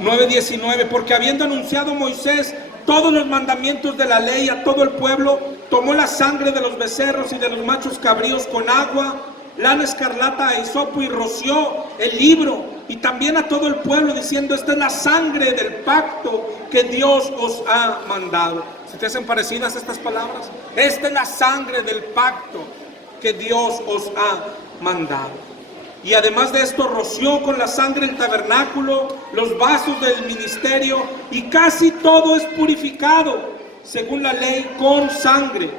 9:19, porque habiendo anunciado Moisés todos los mandamientos de la ley a todo el pueblo, tomó la sangre de los becerros y de los machos cabríos con agua, lana escarlata e hisopo, y roció el libro, y también a todo el pueblo, diciendo: esta es la sangre del pacto que Dios os ha mandado. ¿Se te hacen parecidas estas palabras? Esta es la sangre del pacto que Dios os ha mandado. Y además de esto, roció con la sangre el tabernáculo, los vasos del ministerio, y casi todo es purificado, según la ley, con sangre.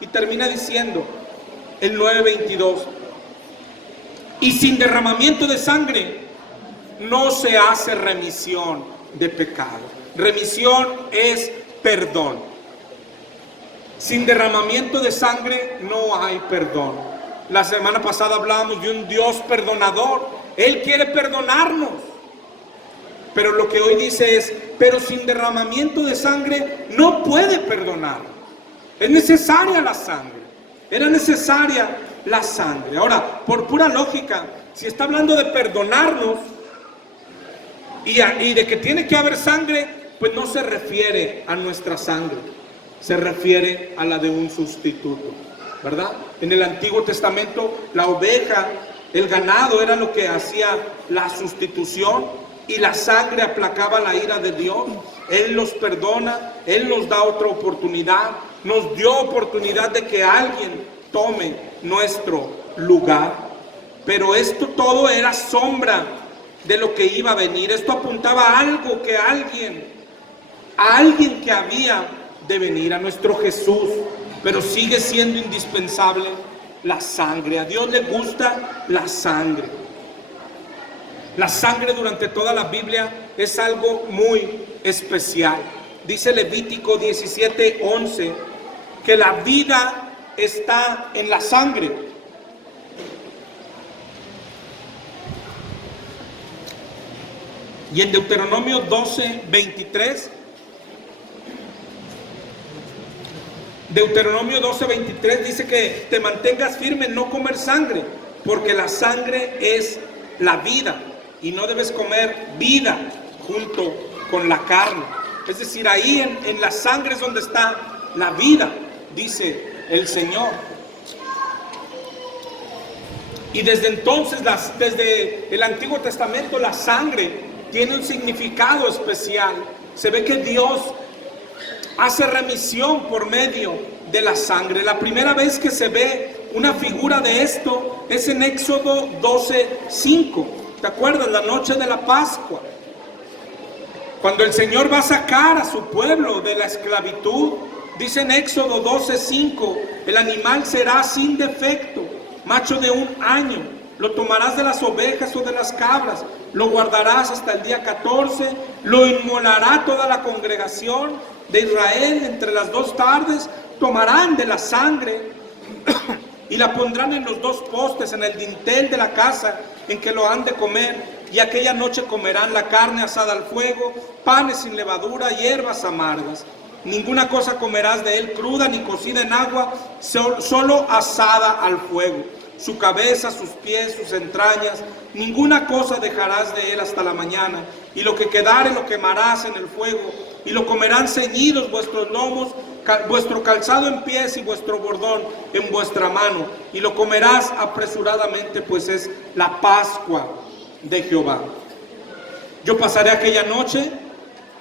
Y termina diciendo, el 9:22, y sin derramamiento de sangre no se hace remisión de pecado. Remisión es perdón. Sin derramamiento de sangre no hay perdón. La semana pasada hablábamos de un Dios perdonador. Él quiere perdonarnos. Pero lo que hoy dice es, pero sin derramamiento de sangre no puede perdonar. Es necesaria la sangre. Era necesaria la sangre. Ahora, por pura lógica, si está hablando de perdonarnos y de que tiene que haber sangre, pues no se refiere a nuestra sangre, se refiere a la de un sustituto, ¿verdad? En el Antiguo Testamento, la oveja, el ganado era lo que hacía la sustitución, y la sangre aplacaba la ira de Dios. Él los perdona, Él nos da otra oportunidad, nos dio oportunidad de que alguien tome nuestro lugar. Pero esto todo era sombra de lo que iba a venir. Esto apuntaba a algo que a alguien que había de venir, a nuestro Jesús. Pero sigue siendo indispensable la sangre. A Dios le gusta la sangre. La sangre durante toda la Biblia es algo muy especial. Dice Levítico 17:11 que la vida está en la sangre. Y en Deuteronomio 12:23, Deuteronomio 12:23 dice que te mantengas firme en no comer sangre, porque la sangre es la vida. Y no debes comer vida junto con la carne. Es decir, ahí en la sangre es donde está la vida, dice el Señor. Y desde entonces, desde el Antiguo Testamento, la sangre tiene un significado especial. Se ve que Dios hace remisión por medio de la sangre. La primera vez que se ve una figura de esto es en Éxodo 12:5. ¿Te acuerdas? La noche de la Pascua, cuando el Señor va a sacar a su pueblo de la esclavitud. Dice en Éxodo 12:5, el animal será sin defecto, macho de 1 año, lo tomarás de las ovejas o de las cabras, lo guardarás hasta el día 14, lo inmolará toda la congregación de Israel entre las 2 tardes, tomarán de la sangre y la pondrán en los 2 postes, en el dintel de la casa en que lo han de comer, y aquella noche comerán la carne asada al fuego, panes sin levadura, hierbas amargas. Ninguna cosa comerás de él cruda ni cocida en agua, solo asada al fuego. Su cabeza, sus pies, sus entrañas, ninguna cosa dejarás de él hasta la mañana. Y lo que quedare lo quemarás en el fuego, y lo comerán ceñidos vuestros lomos, vuestro calzado en pies y vuestro bordón en vuestra mano, y lo comerás apresuradamente, pues es la Pascua de Jehová. Yo pasaré aquella noche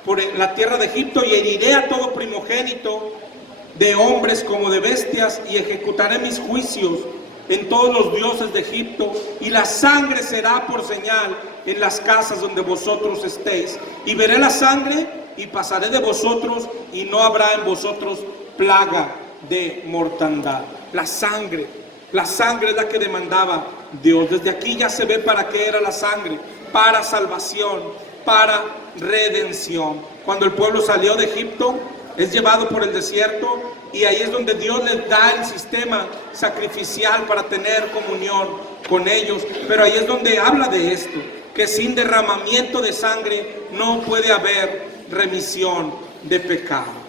por la tierra de Egipto y heriré a todo primogénito de hombres como de bestias, y ejecutaré mis juicios en todos los dioses de Egipto, y la sangre será por señal en las casas donde vosotros estéis, y veré la sangre y pasaré de vosotros, y no habrá en vosotros plaga de mortandad. La sangre es la que demandaba Dios. Desde aquí ya se ve para qué era la sangre: para salvación, para redención. Cuando el pueblo salió de Egipto, es llevado por el desierto, y ahí es donde Dios les da el sistema sacrificial para tener comunión con ellos. Pero ahí es donde habla de esto, que sin derramamiento de sangre no puede haber remisión de pecado.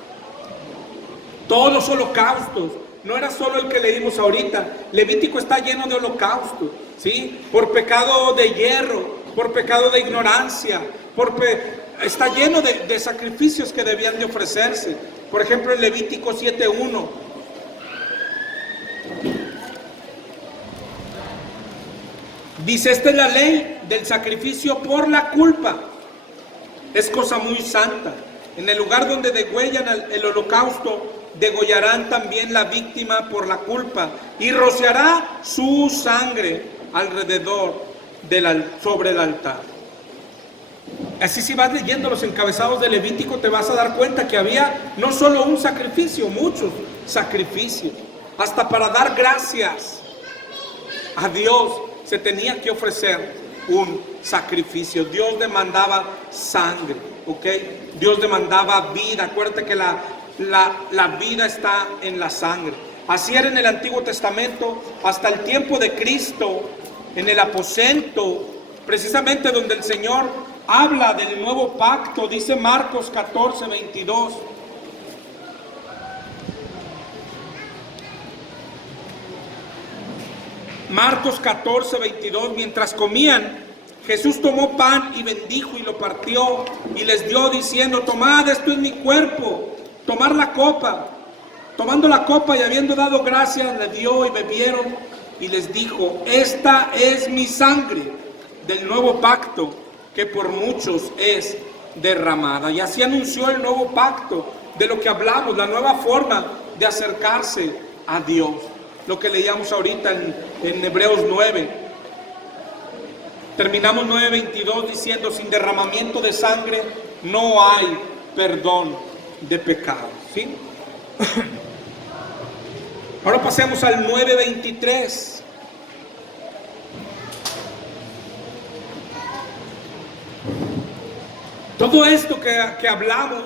Todos los holocaustos, no era solo el que leímos ahorita. Levítico está lleno de holocaustos, ¿sí? Por pecado de hierro, por pecado de ignorancia, está lleno de sacrificios que debían de ofrecerse. Por ejemplo, en Levítico 7:1 dice: esta es la ley del sacrificio por la culpa. Es cosa muy santa. En el lugar donde degüellan el holocausto, degollarán también la víctima por la culpa, y rociará su sangre alrededor sobre el altar. Así, si vas leyendo los encabezados de Levítico, te vas a dar cuenta que había no solo un sacrificio, muchos sacrificios. Hasta para dar gracias a Dios se tenía que ofrecer un sacrificio. Dios demandaba sangre, ¿ok? Dios demandaba vida. Acuérdate que la vida está en la sangre. Así era en el Antiguo Testamento, hasta el tiempo de Cristo, en el aposento, precisamente donde el Señor habla del nuevo pacto, dice Marcos 14, 22. Marcos 14, 22, mientras comían, Jesús tomó pan y bendijo y lo partió y les dio diciendo: tomad, esto es mi cuerpo. Tomar la copa. Tomando la copa y habiendo dado gracias, le dio y bebieron y les dijo: esta es mi sangre del nuevo pacto que por muchos es derramada. Y así anunció el nuevo pacto de lo que hablamos, la nueva forma de acercarse a Dios. Lo que leíamos ahorita en Hebreos 9. Terminamos 9:22 diciendo: sin derramamiento de sangre no hay perdón de pecados. ¿Sí? Ahora pasemos al 9:23. Todo esto que hablamos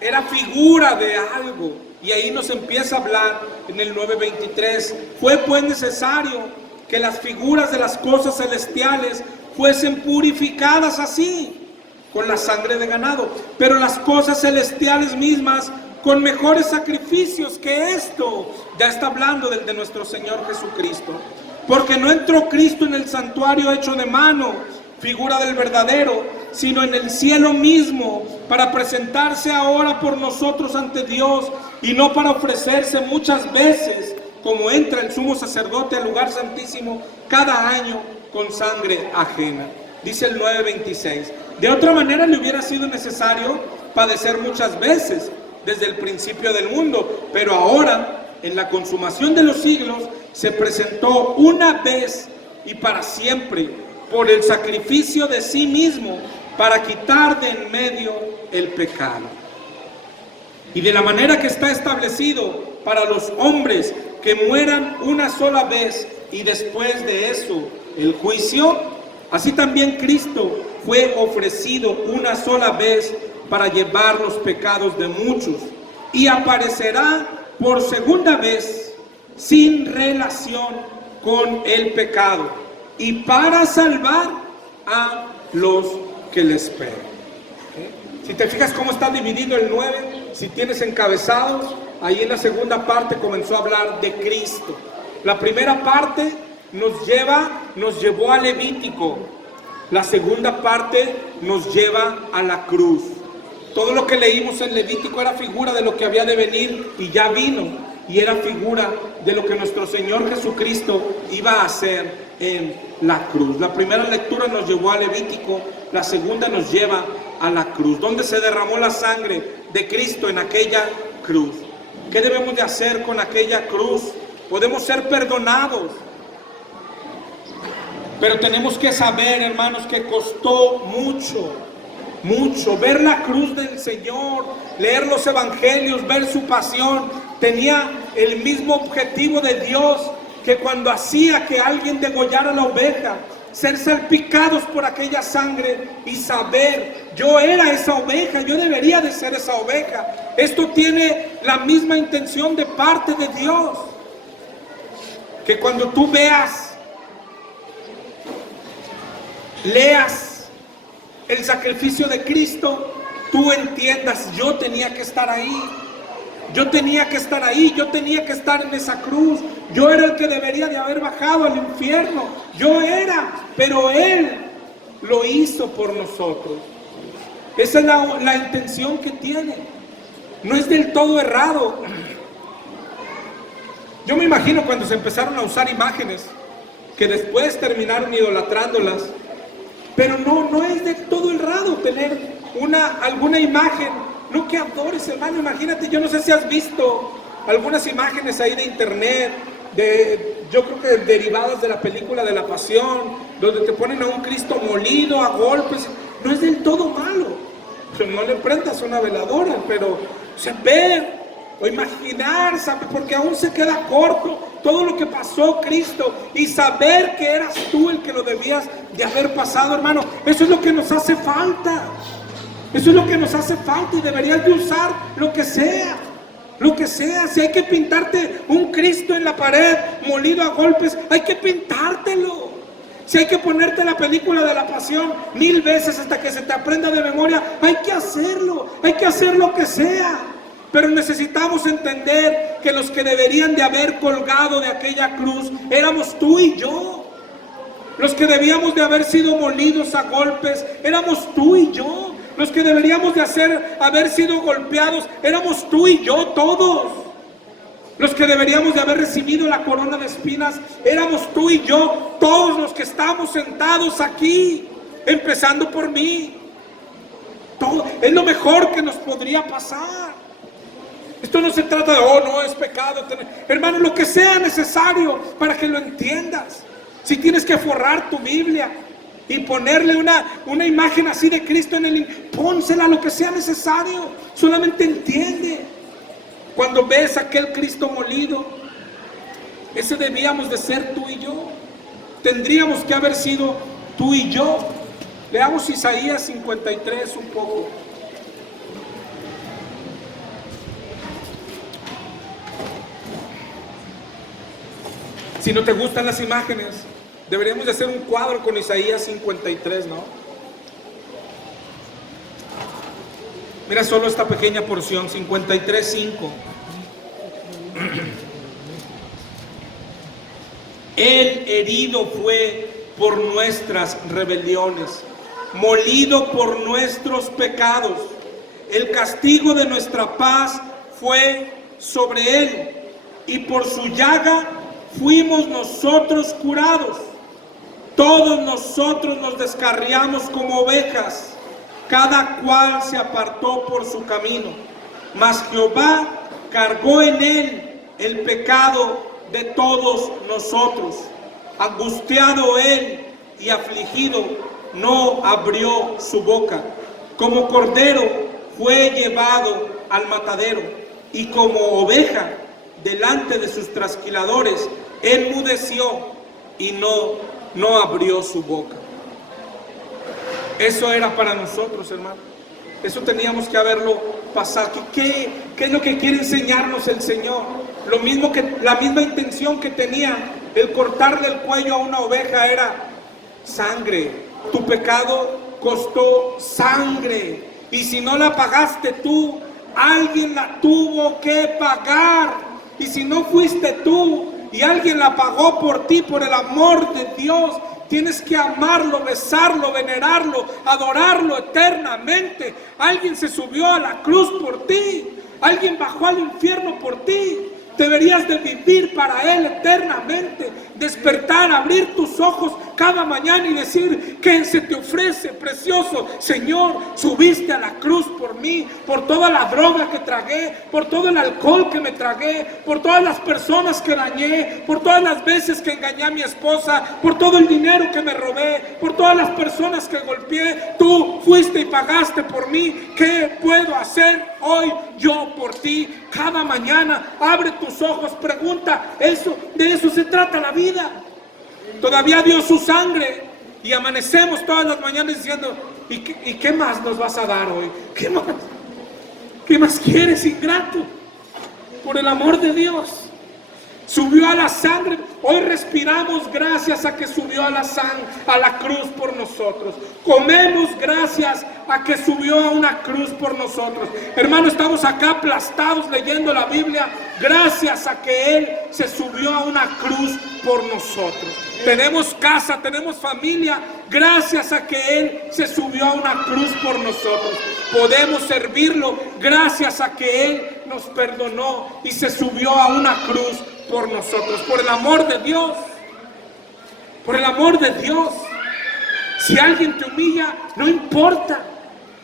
era figura de algo. Y ahí nos empieza a hablar en el 9:23. Fue pues necesario que las figuras de las cosas celestiales fuesen purificadas así, con la sangre de ganado, pero las cosas celestiales mismas con mejores sacrificios que esto. Ya está hablando del de nuestro Señor Jesucristo. Porque no entró Cristo en el santuario hecho de mano, figura del verdadero, sino en el cielo mismo, para presentarse ahora por nosotros ante Dios, y no para ofrecerse muchas veces, como entra el sumo sacerdote al lugar santísimo cada año con sangre ajena. Dice el 9:26. De otra manera le hubiera sido necesario padecer muchas veces desde el principio del mundo, pero ahora, en la consumación de los siglos, se presentó una vez y para siempre por el sacrificio de sí mismo, para quitar de en medio el pecado. Y de la manera que está establecido para los hombres que mueran una sola vez y después de eso el juicio, así también Cristo fue ofrecido una sola vez para llevar los pecados de muchos, y aparecerá por segunda vez sin relación con el pecado, y para salvar a los que le esperan. Si te fijas cómo está dividido el 9, si tienes encabezados, ahí en la segunda parte comenzó a hablar de Cristo. La primera parte nos llevó a Levítico. La segunda parte nos lleva a la cruz. Todo lo que leímos en Levítico era figura de lo que había de venir y ya vino, y era figura de lo que nuestro Señor Jesucristo iba a hacer en la cruz. La primera lectura nos llevó a Levítico, la segunda nos lleva a la cruz, donde se derramó la sangre de Cristo en aquella cruz. ¿Qué debemos de hacer con aquella cruz? Podemos ser perdonados, pero tenemos que saber, hermanos, que costó mucho ver la cruz del Señor, leer los evangelios, ver su pasión. Tenía el mismo objetivo de Dios, que cuando hacía que alguien degollara la oveja, ser salpicados por aquella sangre y saber: yo era esa oveja, yo debería de ser esa oveja. Esto tiene la misma intención de parte de Dios, que cuando tú leas el sacrificio de Cristo, tú entiendas: yo tenía que estar ahí, yo tenía que estar ahí, yo tenía que estar en esa cruz, yo era el que debería de haber bajado al infierno, yo era, pero Él lo hizo por nosotros. Esa es la intención que tiene, no es del todo errado. Yo me imagino cuando se empezaron a usar imágenes, que después terminaron idolatrándolas. Pero no es de todo errado tener alguna imagen. No que adores, hermano. Imagínate, yo no sé si has visto algunas imágenes ahí de internet, yo creo que derivadas de la película de la Pasión, donde te ponen a un Cristo molido a golpes. No es del todo malo. No le prendas una veladora, pero ver o imaginar, porque aún se queda corto todo lo que pasó Cristo, y saber que eras tú el que lo debías de haber pasado, hermano. Eso es lo que nos hace falta. Eso es lo que nos hace falta, y deberías de usar lo que sea. Si hay que pintarte un Cristo en la pared molido a golpes, hay que pintártelo. Si hay que ponerte la película de la pasión 1000 veces hasta que se te aprenda de memoria, hay que hacerlo, hay que hacer lo que sea. Pero necesitamos entender que los que deberían de haber colgado de aquella cruz éramos tú y yo. Los que debíamos de haber sido molidos a golpes éramos tú y yo. Los que deberíamos de haber sido golpeados éramos tú y yo, todos. Los que deberíamos de haber recibido la corona de espinas éramos tú y yo, todos los que estamos sentados aquí, empezando por mí. Todo es lo mejor que nos podría pasar. Esto no se trata de, oh, no, es pecado. Hermano, lo que sea necesario para que lo entiendas. Si tienes que forrar tu Biblia y ponerle una imagen así de Cristo pónsela, lo que sea necesario. Solamente entiende. Cuando ves aquel Cristo molido, ese debíamos de ser tú y yo. Tendríamos que haber sido tú y yo. Leamos Isaías 53 un poco. Si no te gustan las imágenes, deberíamos de hacer un cuadro con Isaías 53, ¿no? Mira solo esta pequeña porción, 53:5. Él herido fue por nuestras rebeliones, molido por nuestros pecados. El castigo de nuestra paz fue sobre él, y por su llaga fuimos nosotros curados. Todos nosotros nos descarriamos como ovejas, cada cual se apartó por su camino, mas Jehová cargó en él el pecado de todos nosotros. Angustiado él y afligido, no abrió su boca. Como cordero fue llevado al matadero, y como oveja delante de sus trasquiladores, enmudeció y no abrió su boca. Eso era para nosotros, hermano. Eso teníamos que haberlo pasado. ¿Qué es lo que quiere enseñarnos el Señor? La misma intención que tenía el cortarle el cuello a una oveja era sangre. Tu pecado costó sangre. Y si no la pagaste tú, alguien la tuvo que pagar. Y si no fuiste tú y alguien la pagó por ti, por el amor de Dios, tienes que amarlo, besarlo, venerarlo, adorarlo eternamente. Alguien se subió a la cruz por ti. Alguien bajó al infierno por ti. Deberías de vivir para Él eternamente. Despertar, abrir tus ojos cada mañana y decir: ¿qué se te ofrece, precioso Señor? Subiste a la cruz por mí, por toda la droga que tragué, por todo el alcohol que me tragué, por todas las personas que dañé, por todas las veces que engañé a mi esposa, por todo el dinero que me robé, por todas las personas que golpeé. Tú fuiste y pagaste por mí. ¿Qué puedo hacer hoy yo por ti? Cada mañana abre tus ojos, pregunta. De eso se trata la vida. Todavía dio su sangre y amanecemos todas las mañanas diciendo: ¿y qué más nos vas a dar hoy? ¿Qué más? ¿Qué más quieres, ingrato? Por el amor de Dios. Subió a la sangre. Hoy respiramos gracias a que subió a la cruz por nosotros. Comemos gracias a que subió a una cruz por nosotros. Hermano, estamos acá aplastados leyendo la Biblia gracias a que Él se subió a una cruz por nosotros. Tenemos casa, tenemos familia, gracias a que Él se subió a una cruz por nosotros. Podemos servirlo gracias a que Él nos perdonó y se subió a una cruz por nosotros. Por el amor de Dios, por el amor de Dios. Si alguien te humilla, no importa.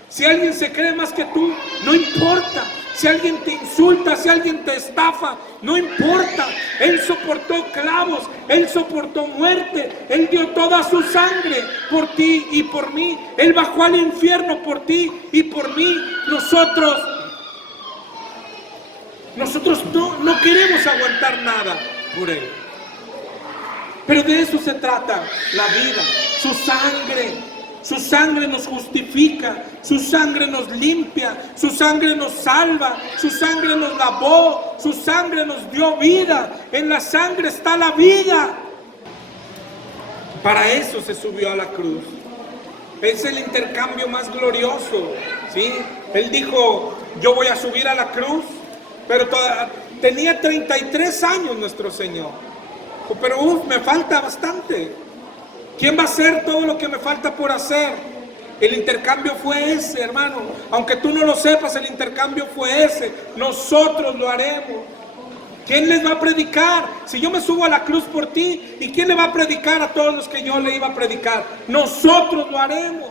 Si alguien se cree más que tú, no importa. Si alguien te insulta, si alguien te estafa, no importa. Él soportó clavos, Él soportó muerte, Él dio toda su sangre por ti y por mí. Él bajó al infierno por ti y por mí. Nosotros no queremos aguantar nada por Él. Pero de eso se trata la vida. Su sangre nos justifica, su sangre nos limpia, su sangre nos salva, su sangre nos lavó, su sangre nos dio vida. En la sangre está la vida. Para eso se subió a la cruz. Es el intercambio más glorioso, ¿sí? Él dijo, yo voy a subir a la cruz, pero tenía 33 años nuestro Señor. Pero me falta bastante. ¿Quién va a hacer todo lo que me falta por hacer? El intercambio fue ese, hermano. Aunque tú no lo sepas, el intercambio fue ese. Nosotros lo haremos. ¿Quién les va a predicar? Si yo me subo a la cruz por ti, ¿y quién le va a predicar a todos los que yo le iba a predicar? Nosotros lo haremos.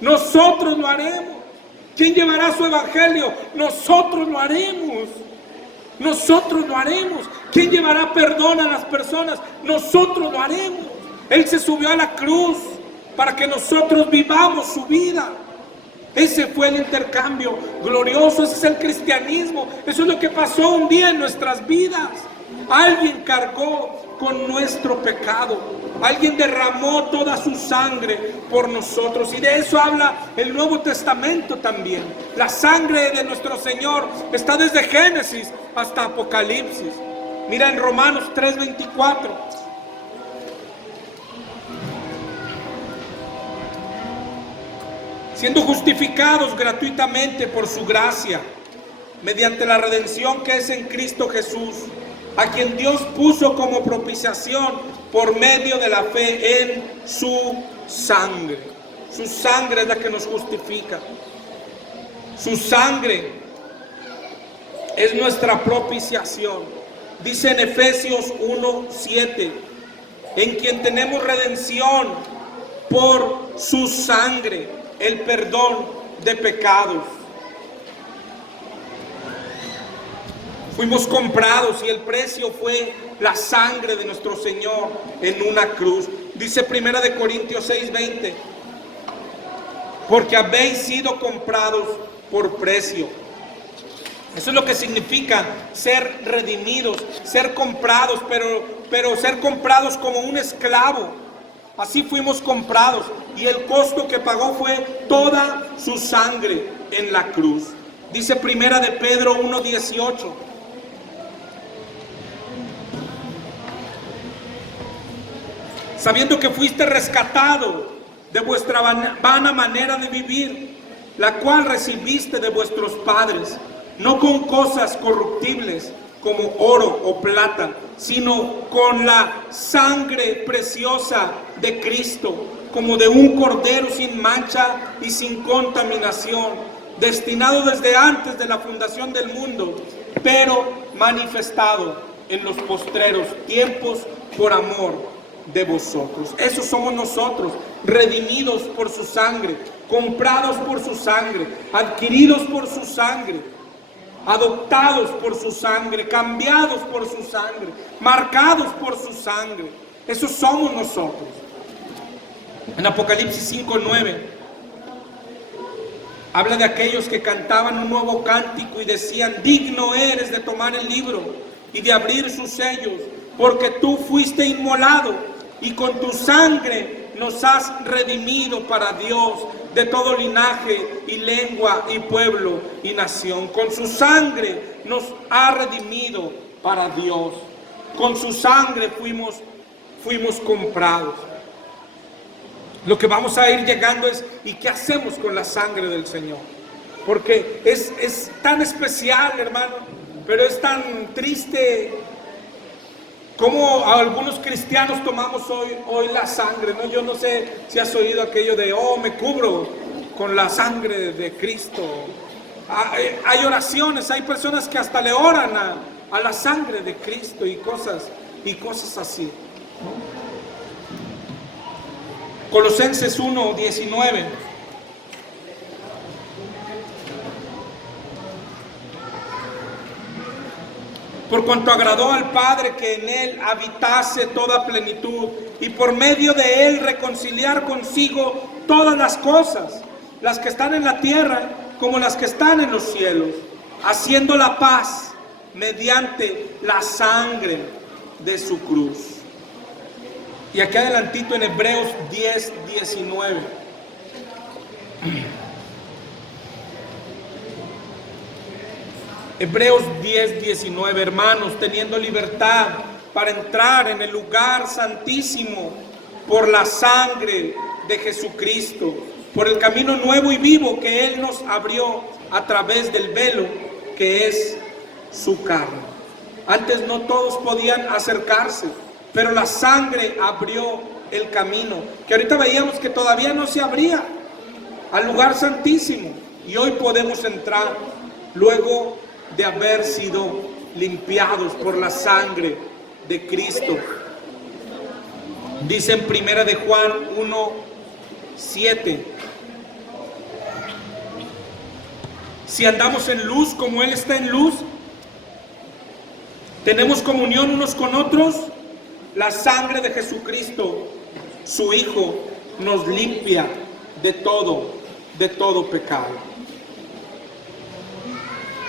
Nosotros lo haremos. ¿Quién llevará su evangelio? Nosotros lo haremos. Nosotros lo haremos. ¿Quién llevará perdón a las personas? Nosotros lo haremos. Él se subió a la cruz para que nosotros vivamos su vida. Ese fue el intercambio glorioso, ese es el cristianismo. Eso es lo que pasó un día en nuestras vidas. Alguien cargó con nuestro pecado. Alguien derramó toda su sangre por nosotros. Y de eso habla el Nuevo Testamento también. La sangre de nuestro Señor está desde Génesis hasta Apocalipsis. Mira en Romanos 3:24. Siendo justificados gratuitamente por su gracia, mediante la redención que es en Cristo Jesús, a quien Dios puso como propiciación por medio de la fe en su sangre. Su sangre es la que nos justifica. Su sangre es nuestra propiciación. Dice en Efesios 1:7, en quien tenemos redención por su sangre, el perdón de pecados. Fuimos comprados y el precio fue la sangre de nuestro Señor en una cruz. Dice 1 de Corintios 6:20, porque habéis sido comprados por precio. Eso es lo que significa ser redimidos, ser comprados, pero ser comprados como un esclavo. Así fuimos comprados y el costo que pagó fue toda su sangre en la cruz. Dice 1 de Pedro 1:18. Sabiendo que fuiste rescatado de vuestra vana manera de vivir, la cual recibiste de vuestros padres, no con cosas corruptibles como oro o plata, sino con la sangre preciosa de Cristo, como de un cordero sin mancha y sin contaminación, destinado desde antes de la fundación del mundo, pero manifestado en los postreros tiempos por amor de vosotros. Esos somos nosotros, redimidos por su sangre, comprados por su sangre, adquiridos por su sangre, adoptados por su sangre, cambiados por su sangre, marcados por su sangre. Esos somos nosotros. En Apocalipsis 5:9 habla de aquellos que cantaban un nuevo cántico y decían: digno eres de tomar el libro y de abrir sus sellos, porque tú fuiste inmolado y con tu sangre nos has redimido para Dios de todo linaje y lengua y pueblo y nación. Con su sangre nos ha redimido para Dios. Con su sangre fuimos comprados. Lo que vamos a ir llegando es: ¿y qué hacemos con la sangre del Señor? Porque es tan especial, hermano, pero es tan triste como algunos cristianos tomamos hoy la sangre, ¿no? Yo no sé si has oído aquello de: oh, me cubro con la sangre de Cristo. Hay oraciones, hay personas que hasta le oran a la sangre de Cristo y cosas así, ¿no? Colosenses 1:19. Por cuanto agradó al Padre que en él habitase toda plenitud, y por medio de él reconciliar consigo todas las cosas, las que están en la tierra como las que están en los cielos, haciendo la paz mediante la sangre de su cruz. Y aquí adelantito en Hebreos 10:19. Hebreos 10:19, hermanos, teniendo libertad para entrar en el lugar santísimo por la sangre de Jesucristo, por el camino nuevo y vivo que Él nos abrió a través del velo que es su carne. Antes no todos podían acercarse, pero la sangre abrió el camino, que ahorita veíamos que todavía no se abría al lugar santísimo, y hoy podemos entrar luego de haber sido limpiados por la sangre de Cristo. Dice en 1 de Juan 1:7: si andamos en luz como Él está en luz, tenemos comunión unos con otros, la sangre de Jesucristo, su Hijo, nos limpia de todo pecado.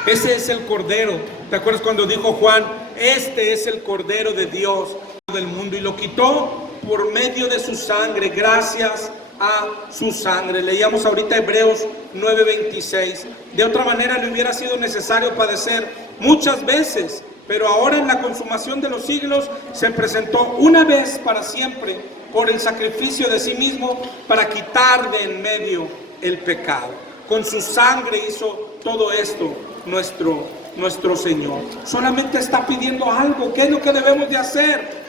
Ese es el Cordero. ¿Te acuerdas cuando dijo Juan: este es el Cordero de Dios del mundo? Y lo quitó por medio de su sangre, gracias a su sangre. Leíamos ahorita Hebreos 9:26. De otra manera le hubiera sido necesario padecer muchas veces, pero ahora en la consumación de los siglos se presentó una vez para siempre por el sacrificio de sí mismo para quitar de en medio el pecado. Con su sangre hizo todo esto nuestro Señor. Solamente está pidiendo algo. ¿Qué es lo que debemos de hacer?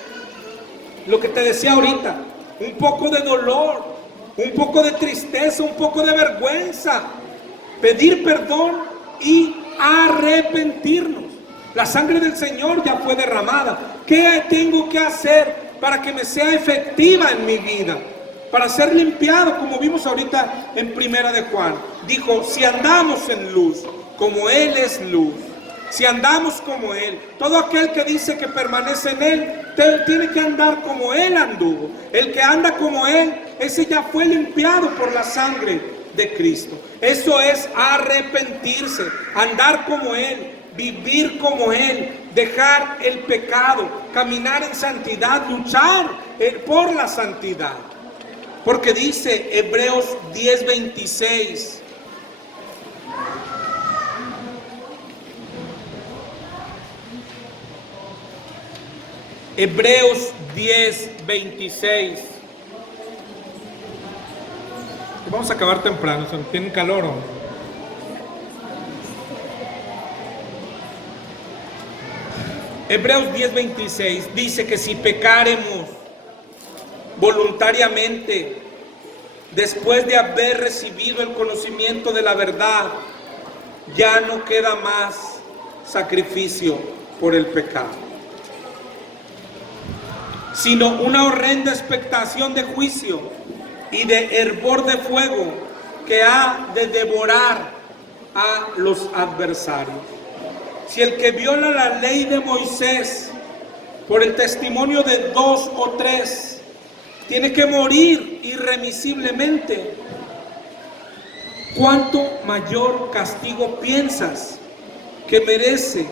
Lo que te decía ahorita, un poco de dolor, un poco de tristeza, un poco de vergüenza, pedir perdón y arrepentirnos. La sangre del Señor ya fue derramada. ¿Qué tengo que hacer para que me sea efectiva en mi vida? Para ser limpiado, como vimos ahorita en 1 de Juan. Dijo: si andamos en luz, como Él es luz, si andamos como Él, todo aquel que dice que permanece en Él, tiene que andar como Él anduvo. El que anda como Él, ese ya fue limpiado por la sangre de Cristo. Eso es arrepentirse, andar como Él, vivir como Él, dejar el pecado, caminar en santidad, luchar por la santidad. Porque dice Hebreos 10:26: Hebreos 10:26. Vamos a acabar temprano, ¿tienen calor o? Hebreos 10:26 dice que si pecaremos voluntariamente, después de haber recibido el conocimiento de la verdad, ya no queda más sacrificio por el pecado, sino una horrenda expectación de juicio y de hervor de fuego que ha de devorar a los adversarios. Si el que viola la ley de Moisés por el testimonio de 2 o 3 tiene que morir irremisiblemente, ¿cuánto mayor castigo piensas que merece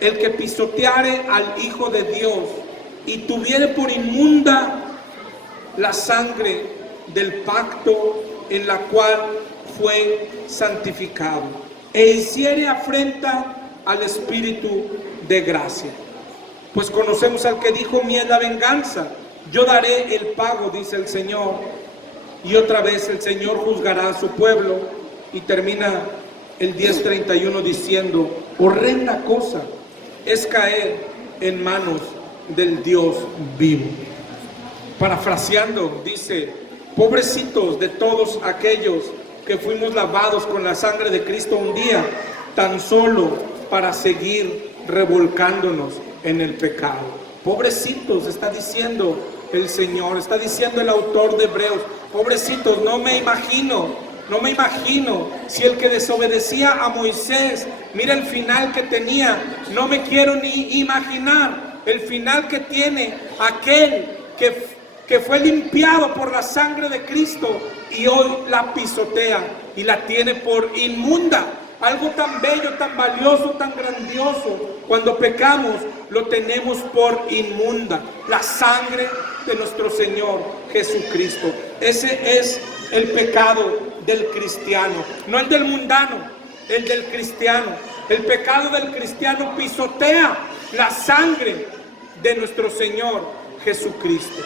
el que pisoteare al Hijo de Dios y tuviere por inmunda la sangre del pacto en la cual fue santificado e hiciere afrenta al Espíritu de gracia? Pues conocemos al que dijo: mía es la venganza, yo daré el pago, dice el Señor. Y otra vez el Señor juzgará a su pueblo. Y termina el 10:31 diciendo: horrenda cosa es caer en manos del Dios vivo. Parafraseando, dice: pobrecitos de todos aquellos que fuimos lavados con la sangre de Cristo un día, tan solo para seguir revolcándonos en el pecado. Pobrecitos, está diciendo el Señor, está diciendo el autor de Hebreos. Pobrecitos, no me imagino si el que desobedecía a Moisés, mira el final que tenía. No me quiero ni imaginar el final que tiene aquel que fue limpiado por la sangre de Cristo y hoy la pisotea y la tiene por inmunda. Algo tan bello, tan valioso, tan grandioso, cuando pecamos lo tenemos por inmunda. La sangre de nuestro Señor Jesucristo. Ese es el pecado del cristiano, no el del mundano, el del cristiano. El pecado del cristiano pisotea la sangre de nuestro Señor Jesucristo.